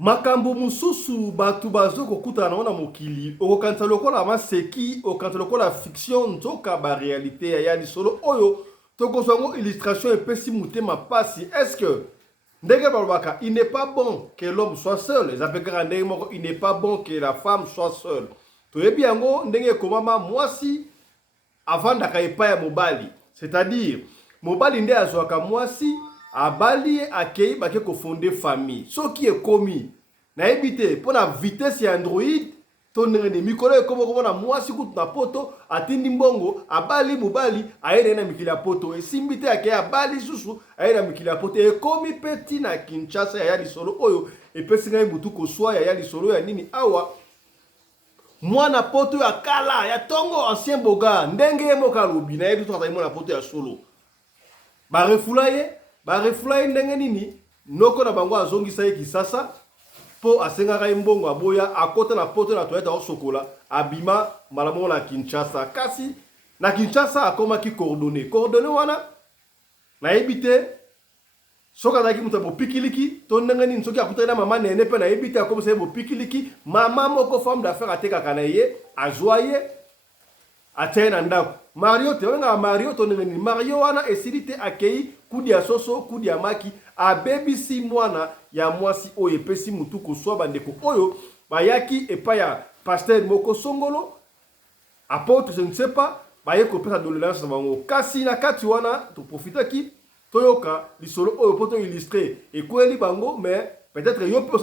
makambo mususu batu bazo kokutana na mokili okokanta lokola maseki okokanta lokola fiction nzoka ba réalité ya lisolo oyo tokozwa ngo illustration epesi mutema pasi. Est-ce que ndenge balobaka il n'est pas bon que l'homme soit seul, ezapekaka ndenge moko il n'est pas bon que la femme soit seule. Toyebi yango ndenge ekomama mwasi avandaka epai ya mobali, c'est-à-dire mobali nde azwaka mwasi abali akei bake kofonder famille. Soki ekomi na ebite pona vitesse ya Android to ndenge ni mikolo ekomo komona mwasi kutu na poto atindi mbongo abali mobali ayene na mikili ya poto esimbite akei abali susu ayene na mikili ya poto ekomi peti na Kinshasa ya lisolo oyo epesi ngai mutu koswa ya lisolo ya nini awa mwana poto ya kala ya tongo ancien boga ndenge moka lobi na yebi to kata mwana poto ya solo ba refulaye ndenge nini noko na bango azongisa ye Kisasa po asengaka mbongo aboya akota na poto na toyeta osokola abima malamu na Kinshasa. Kasi na Kinshasa akomaki coordonné wana na ebite soka daki muta bo pikiliki to ndenge nini soki akutana mama nene pe na ebite akomisa bo pikiliki mama moko femme d'affaires ateka kana ye ajoye atena ndako Mario te wenga Mario to ndenge nini Mario wana esilite akei kudi ya soso kudi ya maki abebisi mwana ya mwasi oyo epesi mutu koswa bandeko oyo bayaki epa ya pasteur moko songolo apôtre je ne sais pas baye kopesa doléance na bango. Kasi na kati wana to profitaki toyoka lisolo oyo poto illustrer ekweli bango mais peut-être yo pe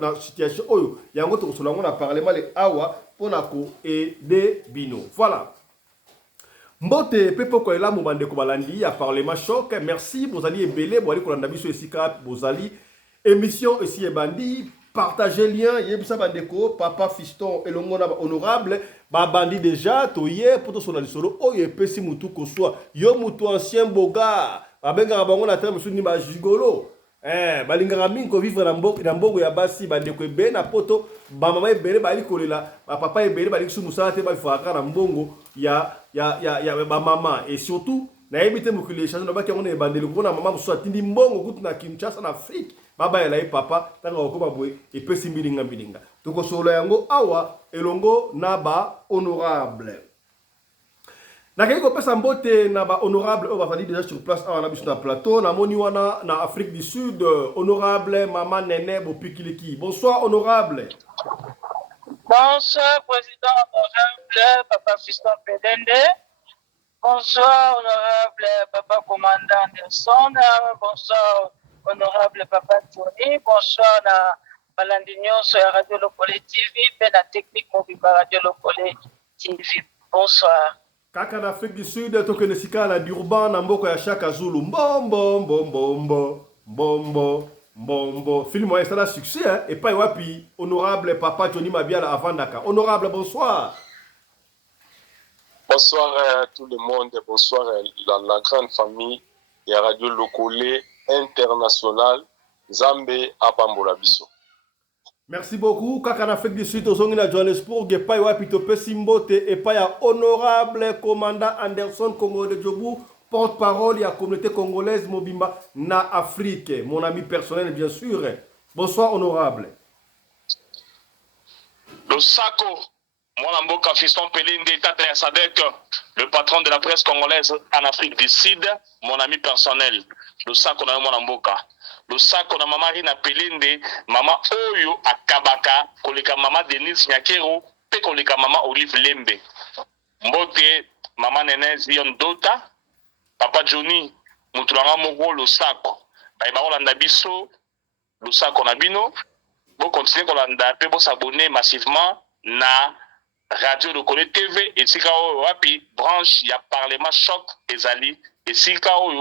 na situation oyo yango to kosola ngo na parlement le awa pona ko aider bino. Voilà. Mbote pepo ko ela mobande ko balandi ya parlement choc. Merci bozali ebele boali ko landa biso esika bozali émission ici ebandi partager lien yebisa bandeko papa fiston elongo na honorable ba bandi déjà toye poto sona lisolo oyo epesi mutu koswa yo mutu ancien boga babenga bango na terme suni ba jigolo balingaka mingi ko vivre na mbongo ya basi bandeko ebele na poto ba mama ebele bali kolela ba papa ebele bali kusumusala te ba faka na mbongo ya ba mama et surtout na ebite mukile échange na baki ngone bandelo ko na mama musu atindi mbongo kutu na Kinshasa na Afrique baba ya lai papa tanga okoma boye epesi mbilinga toko solo yango awa elongo na ba honorable na kiko pesa mbote na ba honorable on va faire déjà sur place awa na biso na plateau na moni wana na Afrique du Sud honorable mama Nene Bopikiliki. Bonsoir honorable. Bonsoir président honorable papa Fiston Pelende. Bonsoir honorable papa commandant Anderson. Bonsoir honorable papa Tony. Bonsoir na balandi nyonso ya Radio Lokole TV pe na technique mobile Radio Lokole TV. Bonsoir. Kaka na Afrique du Sud tokene sika na Durban na mboko ya Shaka Zulu. Mbombo. Film est un succès hein? Et pas wapi honorable papa Johnny Mabiala Avandaka. Honorable bonsoir. Bonsoir à tout le monde, bonsoir à la grande famille et à Radio Lokole International Zambé Apambola Biso. Merci beaucoup. Kaka na Afrique du Sud ozongi na Johannesburg et pas wapi to pesimbote et pas ya honorable commandant Anderson Congo de Djobu, porte-parole de la communauté congolaise Mobimba na Afrique, mon ami personnel bien sûr. Bonsoir honorable. Le Sako, mon amboka Fiston Pelende, Tata Sadek, le patron de la presse congolaise en Afrique du Sud, mon ami personnel. Le Sako na mon amboka. Le Sako na mama Rina Pelende, mama Oyo Akabaka, koleka mama Denise Nyakero, pe koleka mama Olive Lembe. Mbote mama Nene Zion Dota. Papa Johnny, Moutulanga Mogo, le Sako. Baïba Rolanda Biso, le Sako Nabino. Vous continuez à s'abonner massivement na Radio Lokole TV et si vous avez branche, il y a Parlement Choc et Zali. Et si vous avez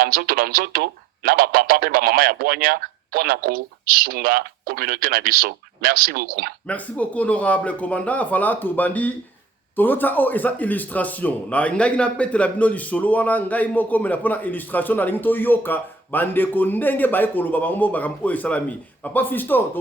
un nzoto, na ba papa pe ba mama ya boanya pour na ko sunga communauté na biso. Merci beaucoup. Merci beaucoup honorable commandant. Voilà tout bandi. Toyota o eza illustration na ngai na bete la bino lisolo wana ngai moko mena pona illustration na linto yoka bande ko ndenge ba ekoloba bango bakam o esalami papa Fiston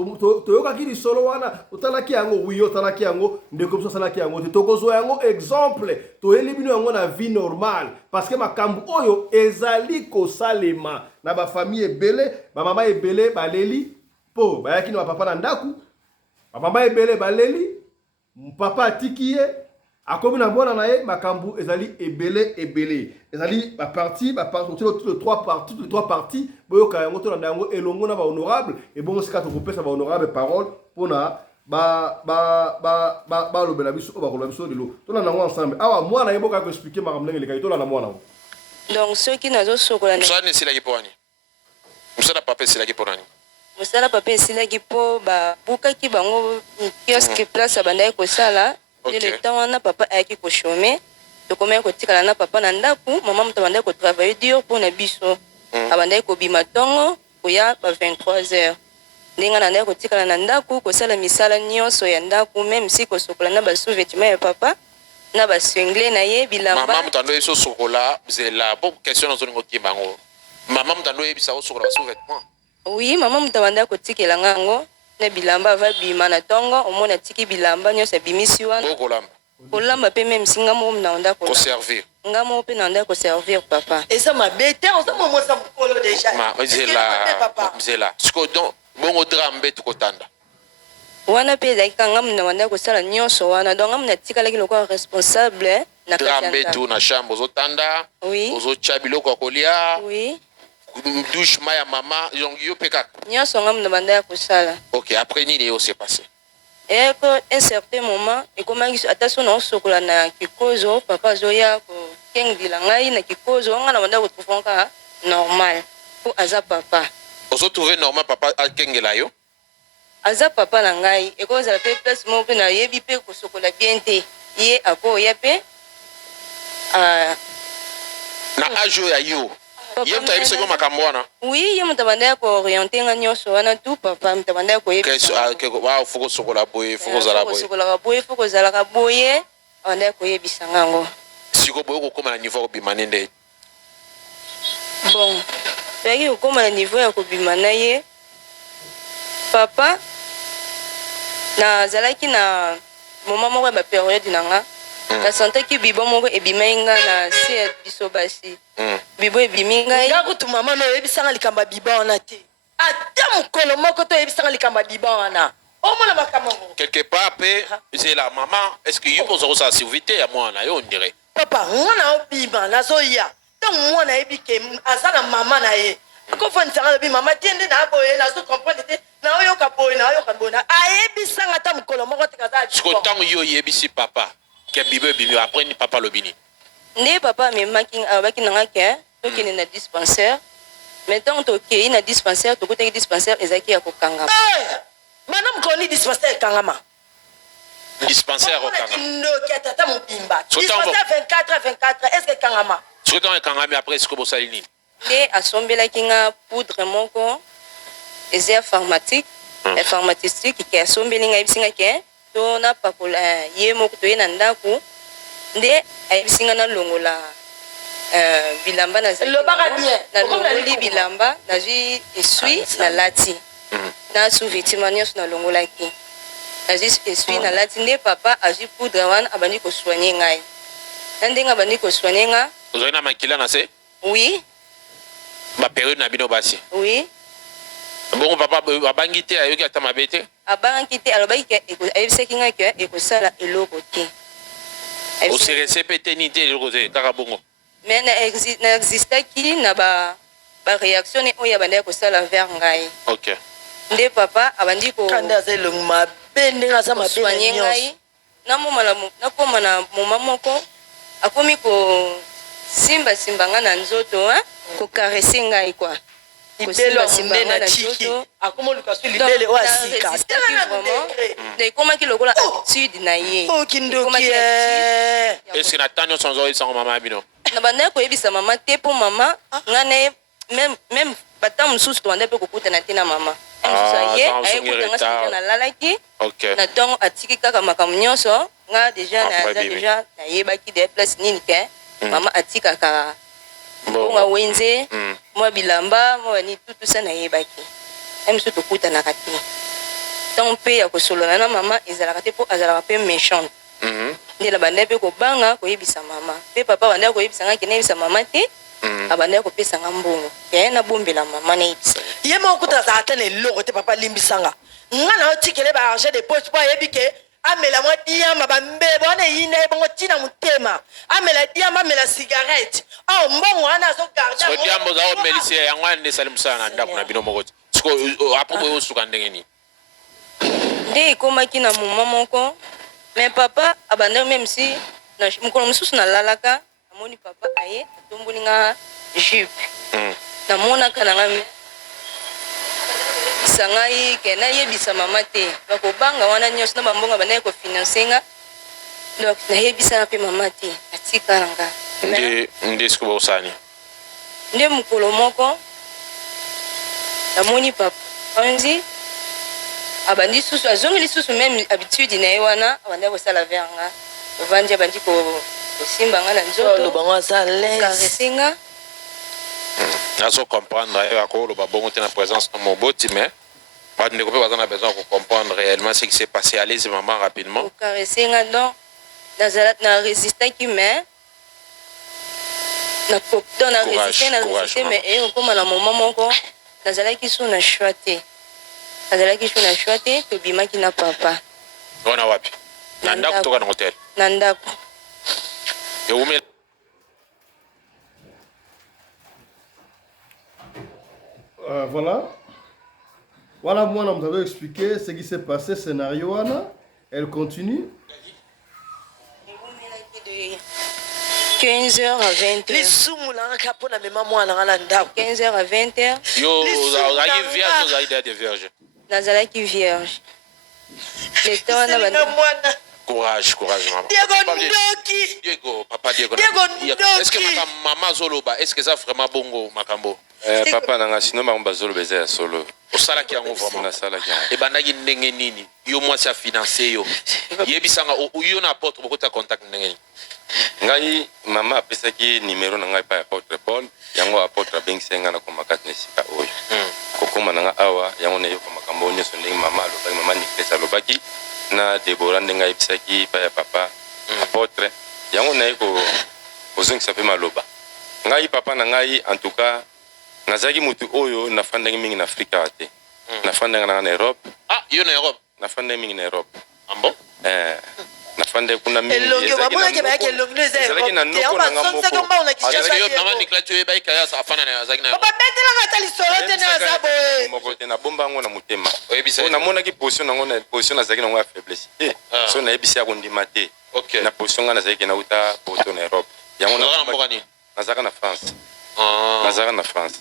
toyoka ki lisolo wana otalaki yango wiyo talaki yango ndeko biso salaki yango te tokozo yango exemple to elibino yango na vie normale parce que makambu oyo ezali ko salema na ba famille ebele ba mama ebele baleli po bayaki na papa na ndaku mama ebele baleli papa atiki ye akomi na mwana na ye makambu ezali ebele ezali partie toutes les trois parties boyoka yango to na yango elongo na ba honorable et bon sika to kopesa ba honorable parole pona ba lobela biso ba lobela biso lelo to na nango ensemble awa mwana yeboka ko expliquer makambu ndenge lekai to na mwana donc ceux qui nazo sokola na ça ne sila kiponi musala papa sila kiponani musala papa sila kipo ba bukaki bango kiosque place abandai ko sala le temps wana papa ayaki ko chômer to komaya ko tikala na papa na ndaku mama mutu abandai ko travailler dur pour na biso abandai ko bima tongo koya ba 23h ndinga na ndai ko tikala na ndaku ko sala misala nyonso ya ndaku même si ko sokola na ba sous-vêtements ya papa na ba single na ye bilamba mama mutando yeso sokola zela bon question nazo ngo kimbango mama mutando yebisa ko sokola ba sous-vêtements oui mama mutu abandai ko tikela ngango na bilamba va bima na tongo omona tiki bilamba nyonso bimisi wana bokolamba kolamba pe même singa mo na onda ko servir ngamo pe na onda ko servir papa eza mabete oza mo mosa mukolo déjà zela siko donc bongo drambe tukotanda wana pe ezalaki kanga muna wanda kosala nyonso wana donc ngamuna tikalaki lokola responsable na drambe tu na chambre ozotanda ozotya biloko ya kolia douche ma ya mama donc yo pe kaka nyonso ngamuna banda ya kosala. Ok, après nini yo s'est passé et que un certain moment ekomaki ata so na osokola na kikozo papa azoya kokengela ngai na kikozo nga na banda kotufonka normal po aza papa ozotrouve normal papa akengela yo aza papa na ngai ekozala pe place moko pe nayebi pe kosokola bien te ye akoya pe na ajo ya yo ye mutu ayebisa ko makambo wana oui ye mutu abanda ya kooriente nga nyonso wana tu papa mutu abanda ya koyebisa fo kosokola boye fo kozalaka boye fo kozalaka boye abanda ya koyebisa ngango siko boye kokóma na niveau ya kobima ne nde bon toyaki kokóma na niveau ya kobima na ye papa nazalaki na moma moko ya baperiode na nga nasantaki bibo moko ebimai nga na se ya biso basi bibo ebimi ngai nga kutu mama no oyebisanga likambo ya biba wana te ata mokolo moko to oyebisanga likambo ya biba wana omona makambo quelque part pe zela mama est ce que yo bozo sa activité ya mwana yo on dirait papa mwana obima nazoya donc mwana yebi ke aza na mama na ye akofandisanga lobi mama tiende na boye nazo comprendre te na oyoka boye na oyoka boye na ayebisanga ata mokolo moko te kaza siko ntango yo oyebisi papa ke bibo ebimi après ni papa lobini nde papa amemaki alobaki nanga ke tokende na dispensaire mais ntango tokei na dispensaire tokutaki dispensaire ezalaki ya kokangama mana mokoni dispensaire ekangama dispensaire okangama ndoki atata mobimba dispensaire 24 est ce que ekangama siko ntango ekangami après siko bosali nini nde asombelaki nga poudre moko eza ya pharmatique pharmaceutique ke asombeli nga ayebisinga ke to napakola ye moko toye na ndako nde ayebisinga nalongola bilamba nalongoli bilamba nazwi esui nalati na sous-vêtement nyonso nalongolaki nazwi esui nalati nde papa azwi poudre wana abandi kosoigne ngai na ndenge abandi kosoigne nga ozali na makila na se oui baperiode na bino basi oui bongo papa abangi te ayoki ata mabe te abangaki te alobaki ke ayebisaki ngai ke ekosala eloko te oserese pe te ni te eloko te kaka bongo mais na existaki na baréaction ne oyo abandi kosala vers ngai ok nde papa abandi kanda aza elongo mabe ndenge aza mabe na ngai nakoma na moma moko akomi kosimbasimba nga na nzoto kokarese ngai kwa kosimbasimba nga na nzoto akomoluka su libele oyo asika ekomaki lokola attitude na ye eske na ntan nyonso nazoyebisango mama ya bino na banda koyebisa mama te mpo mama nga na ye meme bata mosusu tobanda mpe kokutana te na mama ye ayekutanga sika nalalaki na ntongo atiki kaka makambo nyonso nga deja nayebaki de place nini ke mama atikaka bonga wenze mwa bilamba mwa bani tutusa nayebaki ye mosusu tokutanaka te ntango mpe ya kosolola na mama ezalaka te mpo azalaka mpe méchante nde na banda mpe kobanga koyebisa mama mpe papa banda koyebisanga ke nayebisa mama te abandaki kopesanga mbongo yaye nabombela mama na yebisa ye moko kuta azala te na eloko te papa limbisanga nga na otikele baargent de poche mpo ayebi ke amela mwa diama bambebe wana eyina ye bongo ntina motema amela diama amela cigarette ao mbongo wana azogarde diambo za omelisi yango wana nde esali mosala na ndako na bino moko te siko apo boye osuka ndenge nini nde ekomaki na moma moko mais papa abandaki meme si mokolo mosusu nalalaka namoni papa aye atomboli nga jupe namonaka na nga sangai ke nayebisa mama te bakobanga wana nyonso na bambongo bandaki kofinanse nga donc nayebisaka mpe mama te atikala nga nde siko bosani nde mokolo moko namoni papa onzi abandi susu azongeli susu meme habitude na ye wana abandaki kosala ver nga ovandi abandi kosimba nga na nzotokarese nga nazo comprendre akoloba bongo te na présence na moboti mais bandeko mpe baza na besoin de comprendre réellement ce qui s'est passé allez maman rapidement kokarese nga donc na résistaki mais na résiste mais eyokoma na moma moko nazalaki su na choix te tobimaki na papa wana wapi na ndako toka na hotel na ndako eume Voilà. Voilà, moi, on vous a expliqué ce qui s'est passé, scénario, Anna. Elle continue. 15h à 20h. 15h à 20h. Yo, ozalaki vierge, ozalaki des vierges. Nazalaki vierge. Le temps on a Courage, maman. Diego, papa Diego. Est-ce que maman Zoloba, est-ce que ça vraiment bongo, Makambo? Papa nanga sino maman Zoloba ya solo. Osala ki yango vraiment na sala ki. E bandaki ndenge nini? Yo mwasi a financer yo. Yebisanga yo na apôtre bokota contact ndenge. Ngai mama apesaki numéro na ngai pa apôtre Paul, yango apôtre bengisenga na komakati na sika oyo. Kokoma nanga awa yango na yo komakambo nyonso ndenge mama alobaki mama Niklesa alobaki. Na Deborah ndenga ibisaki pa ya papa apôtre yango na yeko kozongisa pe maloba ngai papa na ngai en tout cas nazaki mutu oyo nafandaki mingi na Afrika te nafandaka na Europe yo na Europe nafandaki mingi na Europe ambo nafandaki kuna mingi ezalaki na noko na ngambo mama Niklesa yo baika ya afana na azaki na babetelanga ta lisolo te na azabo moko te na bomba ngo na mutema na monaki position nango na position nazaki nango ya faiblesse so na ebisi ya kondima te na position nga nazaki na uta poto na Europe yango nazaka na France nazaka na France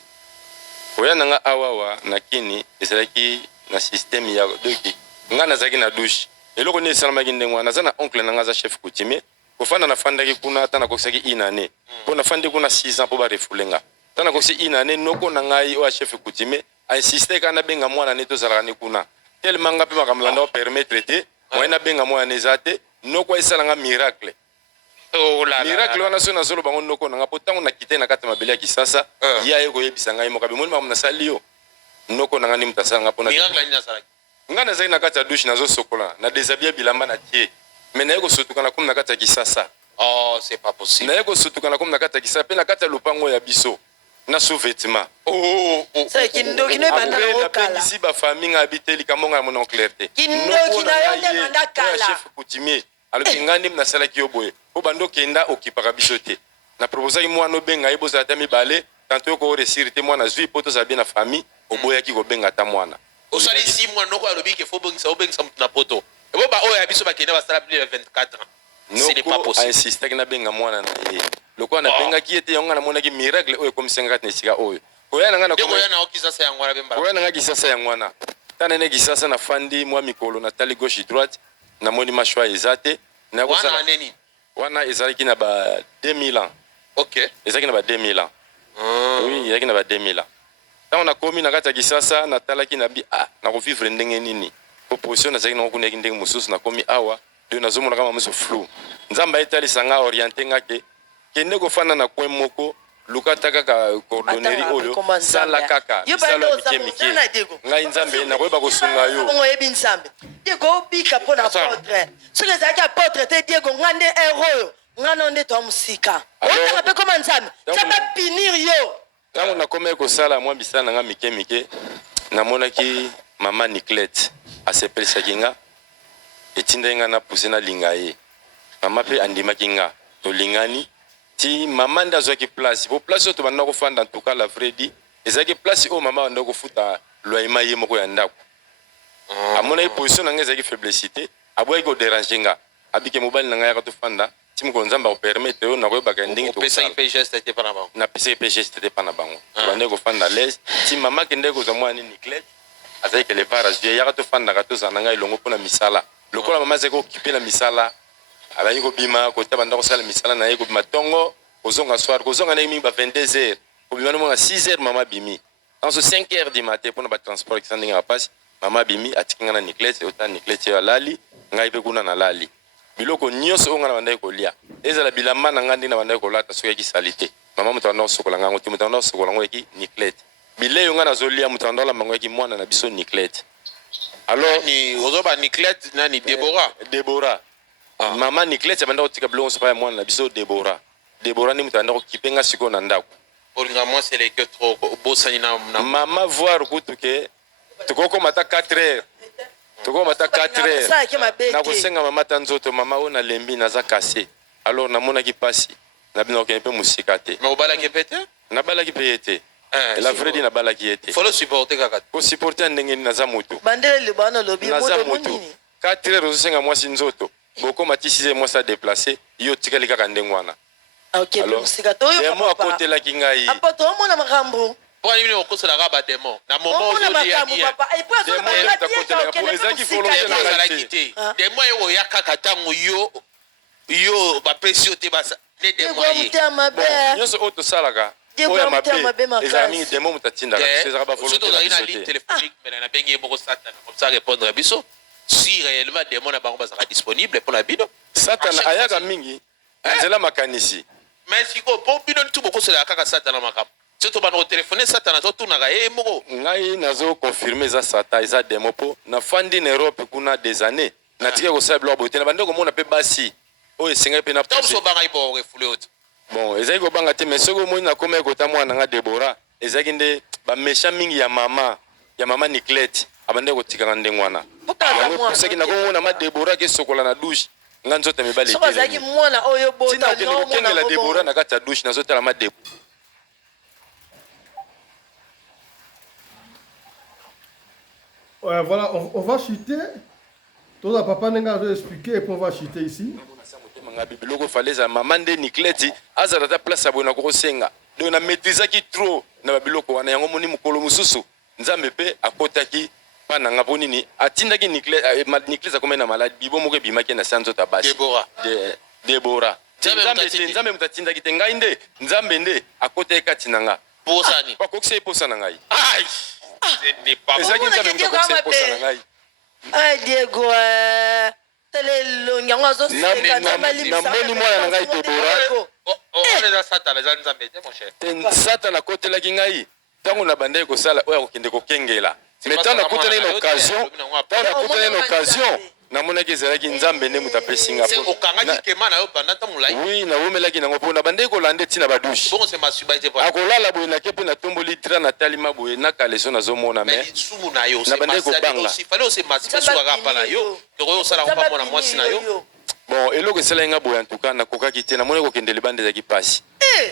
oya nanga awawa na kini ezalaki na système ya doki nga nazaki na douche eloko ne esalamaki ndenge wana naza na oncle nanga aza chef coutumier kofanda nafandaki kuna ata nakokisaki inane mpo nafandi kuna 6 ans mpo barefulenga ata nakokisi inane noko na ngai oya chef coutumier ainsiste kaka nabenga mwana ne tozalaka ne kuna tellement nga mpe makambo landa opermettre te moye nabenga mwana eza te noko esalanga miracle miracle wana so nazolo bango noko nanga mpo ntango nakite na kati ya mabele ya kisasa ya ye koyebisa ngai mokabe moni makambo nasali yo noko nanga ndi moto asalanga mpona nga nazali na kati ya douche nazosokola na déshabille bilamba na tie me naye kosutuka na komi na kati ya kisasa c'est pas possible naye kosutuka na komi na kati ya kisasa mpe na kati ya lopango ya biso na sous-vêtement napengisi bafamille nga abiteli kambonga ya mon clair te chef coutumier alobi nga ndimi nasalaki yo boye mpo bando okenda okipaka biso te na proposaki mwana obenga ye bozala ata mibale tanto yoko oresiri te mwana zwi mpo tozala bie na famille oboyaki kobenga ata mwana osali si mwana noko alobi ke fo obengisa mutu na poto ebo ba oyo ya biso bakende basala plus de 24 ans noko ainsistaki nabenga mwana na ye lokola nabengaki ye te yango nga namonaki miracle oyo ekomisanga kati na esika oyo koya nanga kisasa yango wana tana ne kisasa nafandi mwa mikolo natali gauche droite namoni mashwa eza te wana ezalaki na ba 2000 ans ezalaki na ba 2000 ans oui ezalaki na ba 2000 ans ntango nakomi na kati ya kisasa natalaki nabi nakovivre ndenge nini po position nazalaki nango kunaki ndenge mosusu nakomi awa de nazomonaka mamoso flou nzambe ayetalisanga oriente nga ke kende kofanda na coin moko lukata kaka coordonnerie oyo sala kaka misalo mike mike ngai nzambe nakoyeba kosunga yo oyebi nzambe Diego obika mpo na apôtre soki ezalaki apôtre te Diego nga nde héros ngana nde to musika otaka pe koma nzambe taba pinir yo ntango nakomaki kosala mwa misala na nga mike namonaki mama Niclette asepelisaki nga etindaki nga napuse nalinga ye mama mpe andimaki nga tolingani ti mama nde azwaki place po place oyo tobanda kofanda ntuka la vredi ezalaki place oyo mama banda kofuta loyema ye moko ya ndako amonaki position na nga ezalaki faiblesité aboyaki koderange nga abike mobali na ngai yaka tofanda ti mokolo nzambe akopermete oyo nakoyebaka ndenge napesaki pe geste te mpa na bango tobandaki kofanda lese ti mama kendeki kozwa mwana Niclette azalaki kelevara jue yaka tofandaka tozala na ngai elongo mpona misala lokola mama azalaki okipe na misala abandi kobima kota banda kosala misala na ye kobima ntongo kozonga soir kozonga ndenge mingi ba 22 heures kobima nomona 6 heures mama bimi anso 5 heures du matin mpona batransport ekisa ndenge ya pasi mama bimi atiki nga na Niclette ota Niclette yo alali ngai mpe kuna nalali biloko nyonso oyo nga na bandaki kolia ezala bilamba na nga ndenge na bandaki kolata soki ekisali te mama moto abanda kosokola ngango te moto abanda kosokola ngo eki Niclette bilei nga nazolia moto abanda kolamba ngo eki mwana na biso Niclette alors ni ozoba Niclette nani Deborah mama Niclette abanda kotika biloko sopa ya mwana na biso Deborah ni moto abanda kokipe nga sikoyo na ndako olinga mwasi eleki trop obosani na mama voir kutu ke tokokoma ata 4 heures tokoma ata 4 heures nakosenga mama ta nzoto mama oyo nalembi naza kase alors namonaki pasi nabinakokende mpe mosika te obalaki mpe te nabalaki mpe ye te la vredi nabalaki ye te folo supporte kaka kosupporte ya ndenge nini naza motu bandele libana lobi naza motu 4 heures ozosenga mwasi nzoto bokoma ti 6 heures mwasi adeplace yo tikali kaka ndenge wana demo akotelaki ngai omona makambo mpo nini okoselaka bademo na moma ozoliaki ezalaki te demo ye oya kaka ntango yo bapesi yo te basa nde demo ye nyonso oyo tosalaka oyo ya mabe ezala mingi demo moto atindaka ezalaka bavolonté na biso te téléphonique mena nabengi ye moko satana comme ça répondre biso si réellement demo na bango bazalaka disponible mpo na bino satana ayaka mingi nzela makanisi mais siko mpo bino ntu bokoselaka kaka satana makambo soto bana kotelefone satana azotunaka ye moko ngai nazokonfirme eza sata eza demo mpo nafandi na Europe kuna des années natiki kosala biloko boye te na bande komona mpe basi oyo esengai mpe naobanga ibo refule oto bon ezalaki kobanga te mais soki omoni nakomaki kota mwana nga Deborah ezalaki nde bamesha mingi ya mama Niclette abandeki kotikaka ndenge wana yangoposaki nakomona ma Deborah kesokola na douche nga nzoto mibale tina okende kokengela Deborah na kati ya douche nazotala ma Deborah. Ouais, voilà, on va chuter. Tout ça, papa n'a pas expliqué et puis on va chuter ici. biloko falaise mama nde Niclette azala ta place ya boye na kosenga donc na maîtrisaki trop na babiloko wana yango moni mokolo mosusu nzambe mpe akotaki mpa na nga mpo nini atindaki Niclette akomai na maladi bibo moko ebimaki na se ya nzoto ya basi Deborah nzambe moto atindaki te ngai nde nzambe nde akotaki kati na nga bakokisa eposa na ngai ezalaki nzambe moto akokisa eposa na ngai Diego namoni mwana na ngai Deborah satana akotelaki ngai ntango na bandaki kosala oyo akokende kokengela mais ntango nakutanaki na occasion namonaki ezalaki nzambe nde moto apesi nga oui nawomelaki nango mpo na bandeki kolanda ntina badushe akolala boye nake mpe natomboli dra natalima boye nakaleso nazomona me na bandeki kobanga bon eloko esalaki nga boye antuka nakokaki te namoni kokende libanda ezalaki mpasi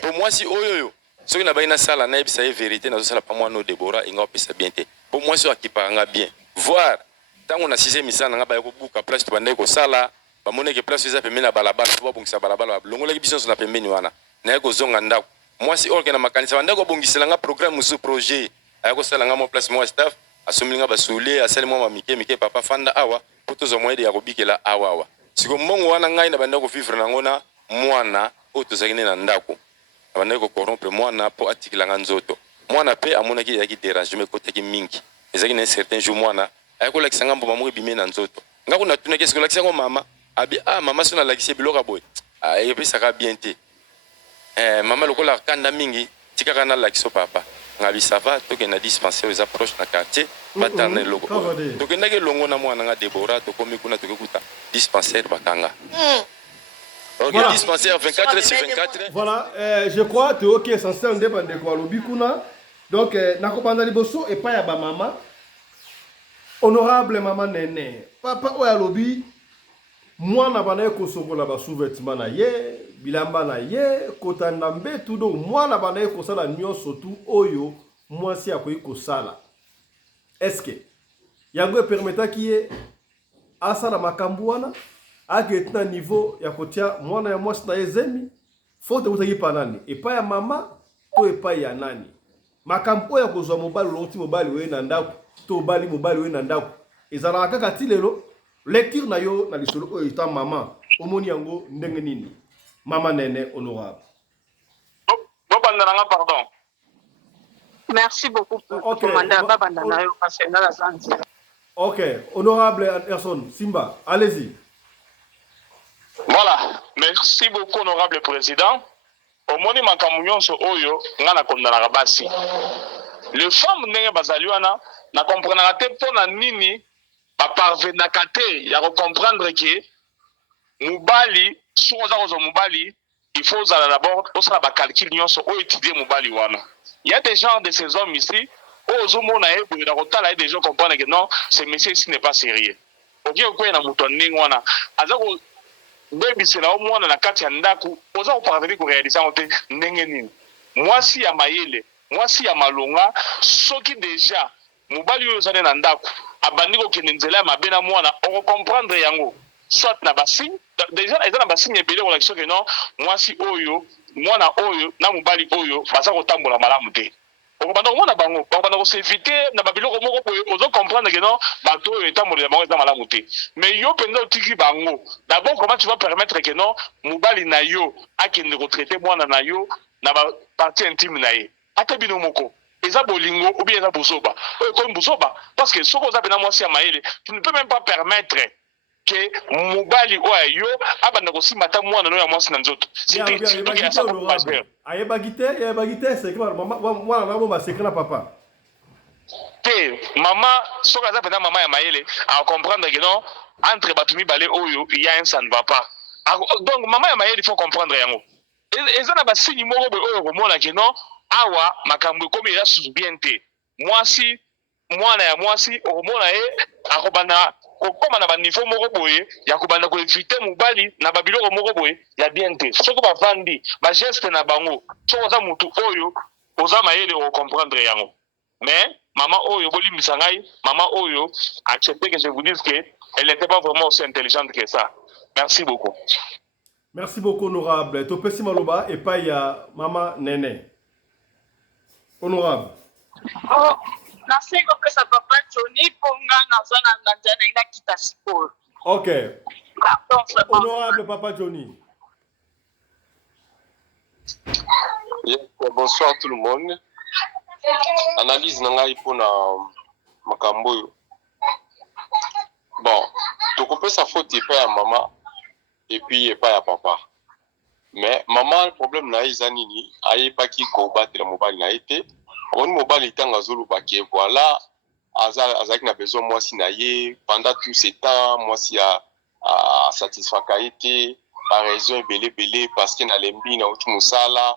po mwasi oyoyo soki nabai nasala nayebisa ye verité nazosala pa mwana o Deborah enga opesa bien te po mwasi oyo akipaka nga bien voir ntango na 6e misala nanga baya kobuka place tobandaki kosala bamonaki place eza pembeni na balabala po babongisa balabala balongolaki biso nyonso na pembeni wana naye kozonga ndako mwasi oyo na makanisa bandaki kobongisela nga programme mosusu projet aya kosala nga mwa place mwa staff asomeli nga basoulier asali mwa mamike papa fanda awa po tozwa moyede ya kobikela awa siko mbongo wana ngai na bandaki kovivre nango na mwana oyo tozalaki nde na ndako na bandaki kocorrompre mwana po atikela nga nzoto mwana mpe amonaki ezalaki dérangement ekotaki mingi ezalaki na un certain jour mwana ayakolakisa nga mbuma moko ebimi na nzoto nga kuna tunaki esiko lakisa yango mama abi mama so nalakisi biloko boye epesaka bien te mama lokola kanda mingi tikaka nalakisa papa nga bisava tokende na dispensaire eza proche na quartier batarna eloko tokendaki elongo na mwana nga Deborah tokomi kuna tokekuta dispensaire bakanga Ok, voilà. dispensaire 24 sur 24. Voilà, je crois que ok, censé en dépendre de quoi l'obikuna. Donc, nakopanda liboso et pas ya ba maman. Honorable maman Nene. Papa oya lobi. Moi na bana ko sokola ba sous-vêtement na ye, bilamba na ye, kotanda mbetu do moi na bana ko sala nyonso tu oyo moi si akoyi ko sala. Est-ce que yango permeta ki ye asala makambo wana ake na niveau ya kotia mwana ya mwasi na ye zemi fote utaki pa nani epa ya mama to epa ya nani makambo ya kozwa mobali loti mobali we na ndako to bali mobali we na ndako ezala kaka ti lelo lecture na yo na lisolo oyo eta mama omoni yango ndenge nini mama Nene honorable. Pardon. Merci beaucoup pour Ok. commandant Babandana yo parce que la santé. Ok, honorable Anderson Simba, allez-y. Voilà, merci beaucoup honorable président. Omoni makamunyon so oyo ngana kondana basi. Le femme ndenge bazali wana na comprendre te pona nini ba parvenaka te ya comprendre que mubali soza kozo mubali il faut d'abord osala ba calcul nyonso o étudier mubali wana. Il y a des gens de ces hommes ici ozomona ebo na kotala des gens comprendre que non ce monsieur ici n'est pas sérieux. Ok okwe na muto ndenge wana azako baby c'est là au moins na kati ya ndaku oza ko parvenir ko réaliser on te ndenge nini. Mwasi ya mayele, mwasi ya malonga soki déjà mubali oyo zane na ndaku abandi ko kende nzela mabe na mwana o comprendre yango soit na basi déjà eza na basi nyebele ko lakisho que non mwasi oyo mwana oyo na mubali oyo baza ko tambola malamu te. Okobanda komona bango bakobanda kosevite na babiloko moko boye ozo comprendre que non bato oyo etambolela bango eza malamu te mais yo mpenza otiki bango d'abord comment tu vas permettre que non mobali na yo akende kotraite mwana na yo na bapartie intime na ye ata bino moko eza bolingo ou bien eza bozoba oyo ekomi bozoba parce que soki oza pena mwasi ya mayele tu ne peux même pas permettre que mobali oyo yo abanda kosimba ta mwana no ya mwasi na nzoto ayebaki te sekre mwana na bomba sekre na papa te mama soki aza pena mama ya mayele acomprendre que non entre bato mibale oyo il y a un ça ne va pas donc mama ya mayele il faut comprendre yango eza na basigne moko boye oyo komona ke non awa makambo ekomi eza susu bien te mwasi mwana ya mwasi okomona ye akobanda kokoma na baniveau moko boye ya kobanda koevite mobali na babiloko moko boye ya bien te soki bavandi bageste na bango soki oza motu oyo oza mayele okomprendre yango mais maman oyo bolimbisa ngai maman oyo accepte que je vous dise que elle n'était pas vraiment aussi intelligente que ça. Merci beaucoup. Merci beaucoup honorable topesi maloba epai ya mama Nene honorable. Oh, merci kopesa papa Johnny ponga nazana nganjana ina kita sikoyo. Ok. Pardon, honorable papa Johnny. Bonsoir tout le monde. Analyse na ngai pona makambo yo. Bon, tokopesa faute epai ya mama et puis epai ya papa. Mais maman le problème na eza nini ayebaki kobatela mobali na ye te. Omoni mobali ntango azolobaki voilà azalaki na besoin mwasi na ye pendant tout ce temps mwasi satisfaka ye te par raison ebele parce que nalembi nauti mosala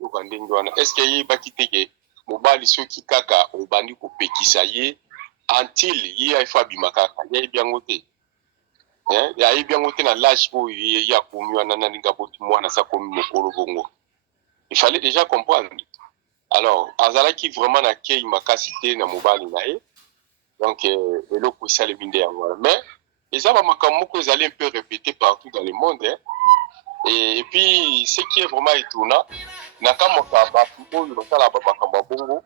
yoka ndenge wana est ce que ayebaki te ke mobali soki kaka obandi kopekisa ye until ye aifo abima kaka yeyebi yango te ayebi yango te na lage oyo ye akomi wana naninga boti mwana asa komi mokolo bongo il fallait déjà comprendre. Alors azalaki vraiment na kei makasi te na mobali na ye donc eloko esalemi nde yango wana mais eza bamakambo moko ezali un peu répété partout dans le monde et puis ce qui est vraiment étonnant nakamaka bato oyo basala bamakambo ya bongo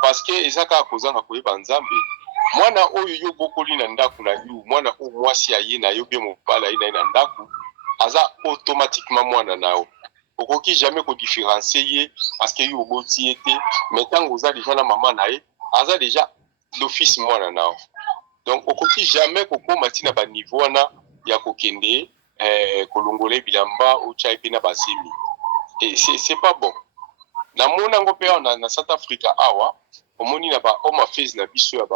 parce que eza kaka kozanga koyeba nzambe mwana oyo yo bokoli na ndako na yo mwana oyo mwasi aye na yo be mobali aye na ye na ndako aza automatiquement mwana na yo okoki jamais kodifférencier ye parce que yo oboti ye te mais ntango oza déjà na mama na ye aza déjà d'office mwana na yo donc okoki jamais kokoma ntina baniveau wana ya kokende kolongola bilamba otya ye mpe na basemi et c'est pas bon namona yango mpe awa na South Africa awa omoni na bahome affairs na biso ya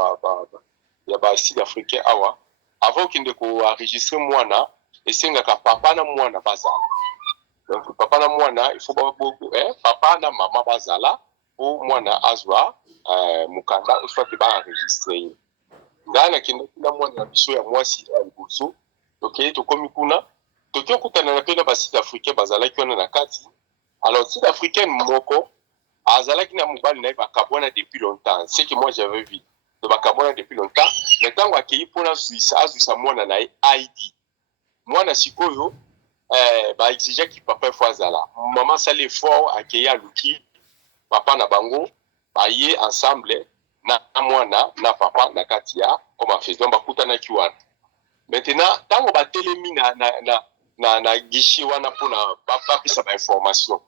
ba sud africain awa avant okende koenregistre mwana esengaka papa na mwana bazala. Donc papa na mwana il faut pas beaucoup papa na maman bazala pour mwana azwa mukanda soit ba enregistrer. Ngana kinda mwana biso ya mwasi ya liboso. Donc to komi kuna toki okutana na pena ba site africain bazala ki wana na kati. Alors site africain moko azala ki na mobali na bakabona depuis longtemps. C'est que moi j'avais vu. De bakabona depuis longtemps. Mais tant akei pona azwisa mwana na ID. Mwana sikoyo ba exige ki papa faut azala. Maman sali effort akei aluki papa na bango baye ensemble na mwana na papa na katia comme a fait donc bakutana ki wana. Maintenant tango ba telemi na gishi wana pona papa pisa ba information.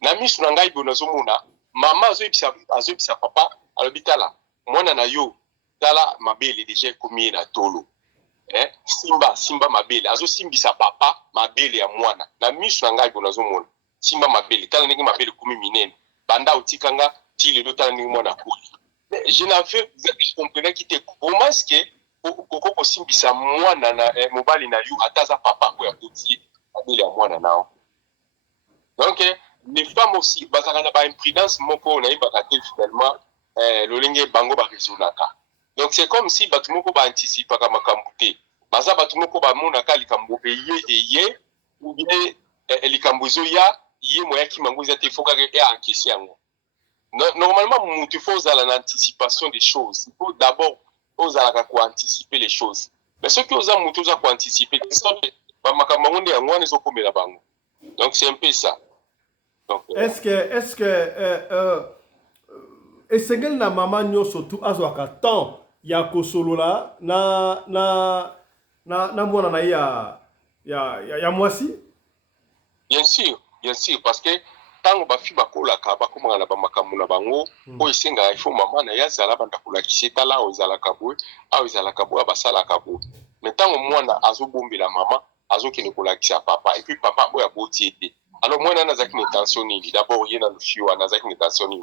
Na misu na ngai bonazo mona mama azobisa papa alobitala mwana na yo tala mabele déjà komi na tolo. Simba mabele azo simbisa papa mabele ya mwana na misu na ngai bonazo mona simba mabele tala ndenge mabele komi minene banda utikanga ti lelo tala ndenge mwana kuli. Je n'avais compris qui était comment est-ce que koko simbisa mwana na mobali na yo ataza papa ko ya kuti mabele ya mwana nao. Donc les femmes aussi bazaka na ba imprudence moko na ibaka te finalement lolenge bango ba rezonaka. Donc c'est comme si batu moko ba anticiper ka makambo te. Baza batu moko ba monaka likambo eye ou bien likambo zo ya ye moya ki mango za te foka ke encaisser yango. Normalement mutu faut zala l'anticipation des choses. Il faut d'abord ozala ko anticiper les choses. Mais ce que oza mutu za ko anticiper ba makambo ngonde yango wana zo komela bango. Donc c'est un peu ça. Donc, est-ce que esengeli na mama nyonso tu azwaka temps ya kosolola na mwana na ya mwasi? Bien sûr, parce que tango bafi bakolaka bakomaka na bamakambo na bango oyo esengaka il faut mama na ye azala banda kolakisa etala awo ezalaka boye awo ezalaka boye basalaka boye. Mais tango mwana azobombela mama azokende kolakisa papa et puis papa oyo aboti ete. Alors moi on a zaki intention nini d'abord yena lufiwa on a zaki intention nini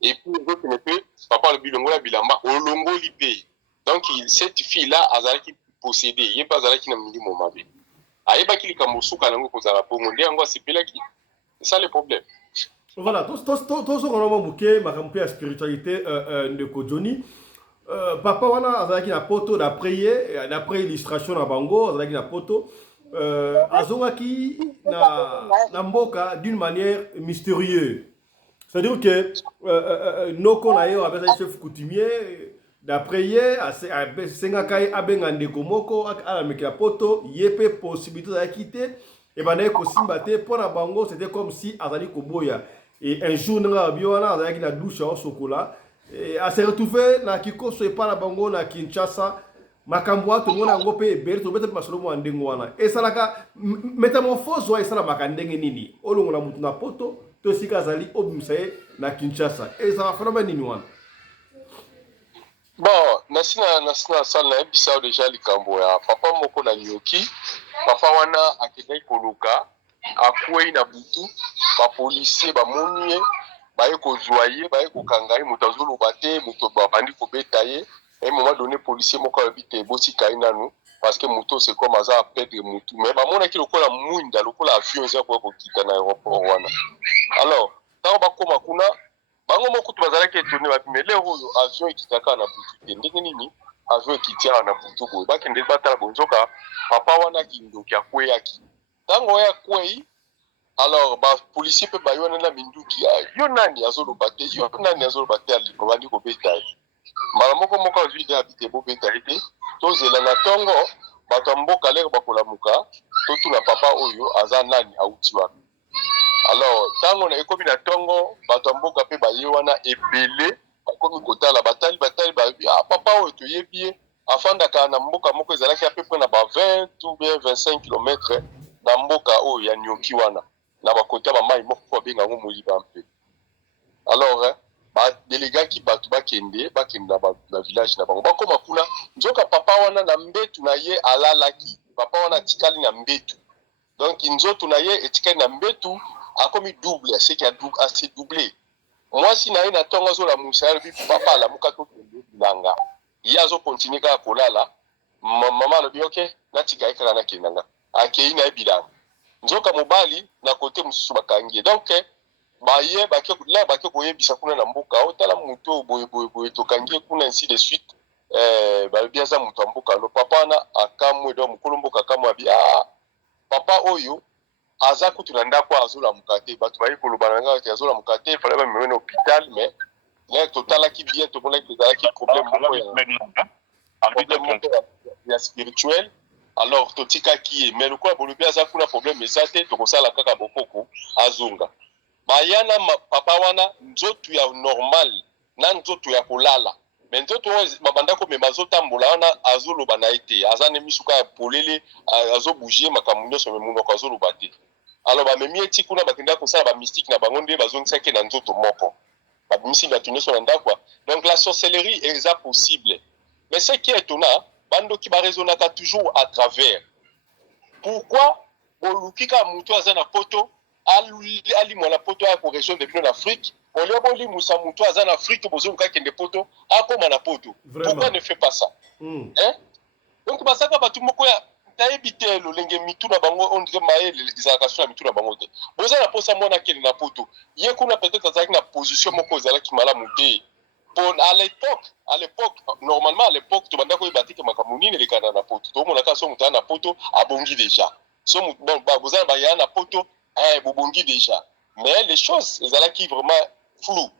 et puis l'autre ne peut papa le bilongo la bilamba olongo lipe donc cette fille là azaki posséder yé pas azaki na mindi momabe ayeba ki likamusuka nango kozala bongo ndi yango asepela ki c'est ça le problème. Voilà tous on a bouquet makampe ya spiritualité de Kodjoni papa wana azaki na poto d'après illustration na bango azaki na poto azongaki na mboka d'une manière mystérieuse. C'est-à-dire que noko na yo avec un chef coutumier d'après ye sengakai abenga ndeko moko ala mekela poto yepe possibilité de quitter et banaye ko simbate pour na bango c'était comme si azali koboya et un jour nga biona azali na douche au chocolat et a se retrouver na kikoso epa na bango na Kinshasa makambo to mona ngo pe beri to bete masolo mo ndengo wana esalaka métamorphose wa esala makandenge nini olongo na mutu na poto to sika zali obimsaye na Kinshasa esala phénomène nini wana? Bon nasina sala na ebisa déjà likambo ya papa moko na nyoki papa wana akendai koluka akwei na butu ba policier ba monie baye kozwa ye baye kokanga ye moto azoloba te moto babandi kobeta ye. À un moment donné, policier moko habite bosi kaina nous parce que moto c'est comme ça à perdre moto mais ba mona ki lokola muinda lokola avion za ko kita na aéroport wana. Alors tant ba koma kuna bango moko tu bazala ke tourner ba mais oyo avion ekitaka na butu te ndenge nini avion ekitia na butu ko ba kende batala bonzoka papa wana kindo kya kweyaki tango ya kwei. Alors ba policier pe ba yona na minduki yo nani azoloba te ali bandi ko beta. Malamoko moko azwide habite bobeta ete tozela na tongo bato mboka lere bakolamuka totuna papa oyo aza nani auti wapi. Alors tango na ekomi na tongo bato mboka pe baye wana ebele bakomi kotala batali babi papa oyo toyebi ye afandaka na mboka moko ezalaki ape pe na ba 20 ou bien 25 km na mboka oyo ya nyoki wana na bakota ba mai moko abenga ngo moliba mpe. Alors ba délégat ki batu bakende na village na bango bakoma kuna nzoka papa wana na mbetu na ye alalaki papa wana tikali na mbetu donc nzoto na ye etikali na mbetu akomi double c'est qui a assez doublé. Moi si na ye na tongo zo la musa bi papa la muka to bilanga ya zo continuer ka kolala mama lo bi OK na tika ekala na kinanga akei na bilanga nzoka mobali na kote mosusu bakangi donc baye bake koyebisa kuna na mboka otala moto boye tokangi kuna ainsi de suite balobi aza moto ya mboka no papa wana akamwe do mokolo mboka akamwe abi papa oyo aza kutu na ndako azolamuka te bato baye koloba na ngaka te azolamuka te fale bameme na hôpital mais totalaki bien tomonaki ezalaki problème ya spirituel alors totikaki ye mais lokola bolobi aza kuna problème eza te tokosala kaka bokoko azonga bayana papa wana nzoto ya normal na nzoto ya kolala mais nzoto babanda komema azotambola wana azoloba na ye te aza ne misuka ya polele azobougie makambo nyonso me monoko azoloba te alors bamemi eti kuna bakenda kosala bamystike na bango nde bazongisaki na nzoto moko babimisi bato nyonso na ndako donc la sorcellerie eza possible mais ce qui est étonnant bandoki baresonaka toujours à travers pourquoi boluki kaka moto aza na poto alimwa na poto aya koregion de bino na afrique olia bolimusa moto aza na afrique bozoluka akende poto akoma na poto pourquoi ne fait pas ça donc bazaka bato moko ya tayebi te lolenge mitu na bango on dirait mayele ezalaka so na mitu na bango te boza na posa mwana akende na poto ye kuna peut-être azalaki na position moko ezalaki malamu te à l'époque, normalement à l'époque, tu vas dire que ma commune est na poto. Tout le monde a son mouton na poto a bongi déjà. Son bon, vous avez na poto, bongi déjà. Mais les choses, elles sont qui vraiment floues.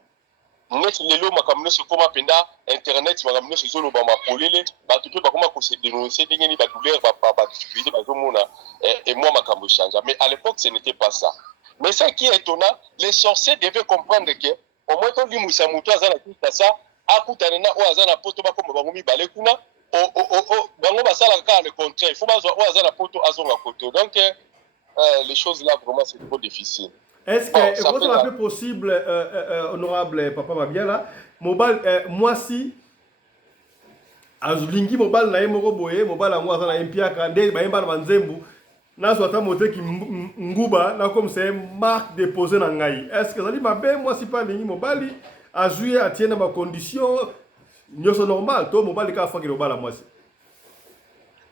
Net les lots ma commune se comment penda internet ma commune se zolo ba ma polele ba tu peux pas comment se dénoncer des ni ba douleur ba difficulté ba zomona et moi ma cambo change. Mais à l'époque, ce n'était pas ça. Mais ce qui est étonnant, les sorciers devaient comprendre que au moins ton limusa moto azana kitasa akutana na o azana poto bakoma bango mibale kuna bango basala ka le contraire il faut bazo o azana poto azonga koto donc les choses là vraiment c'est trop difficile. Est-ce que ça peut possible honorable papa Mabiala mobile moi si azulingi mobile na yemo boye mobile ngo azana impiaka nde bayemba na manzembu na soit moté ki nguba na comme c'est marque déposée na ngai est-ce que ça dit mabe moi si pas lingi mobali a jouer à tienne ma condition nyoso normal to mobali ka faki lobala moi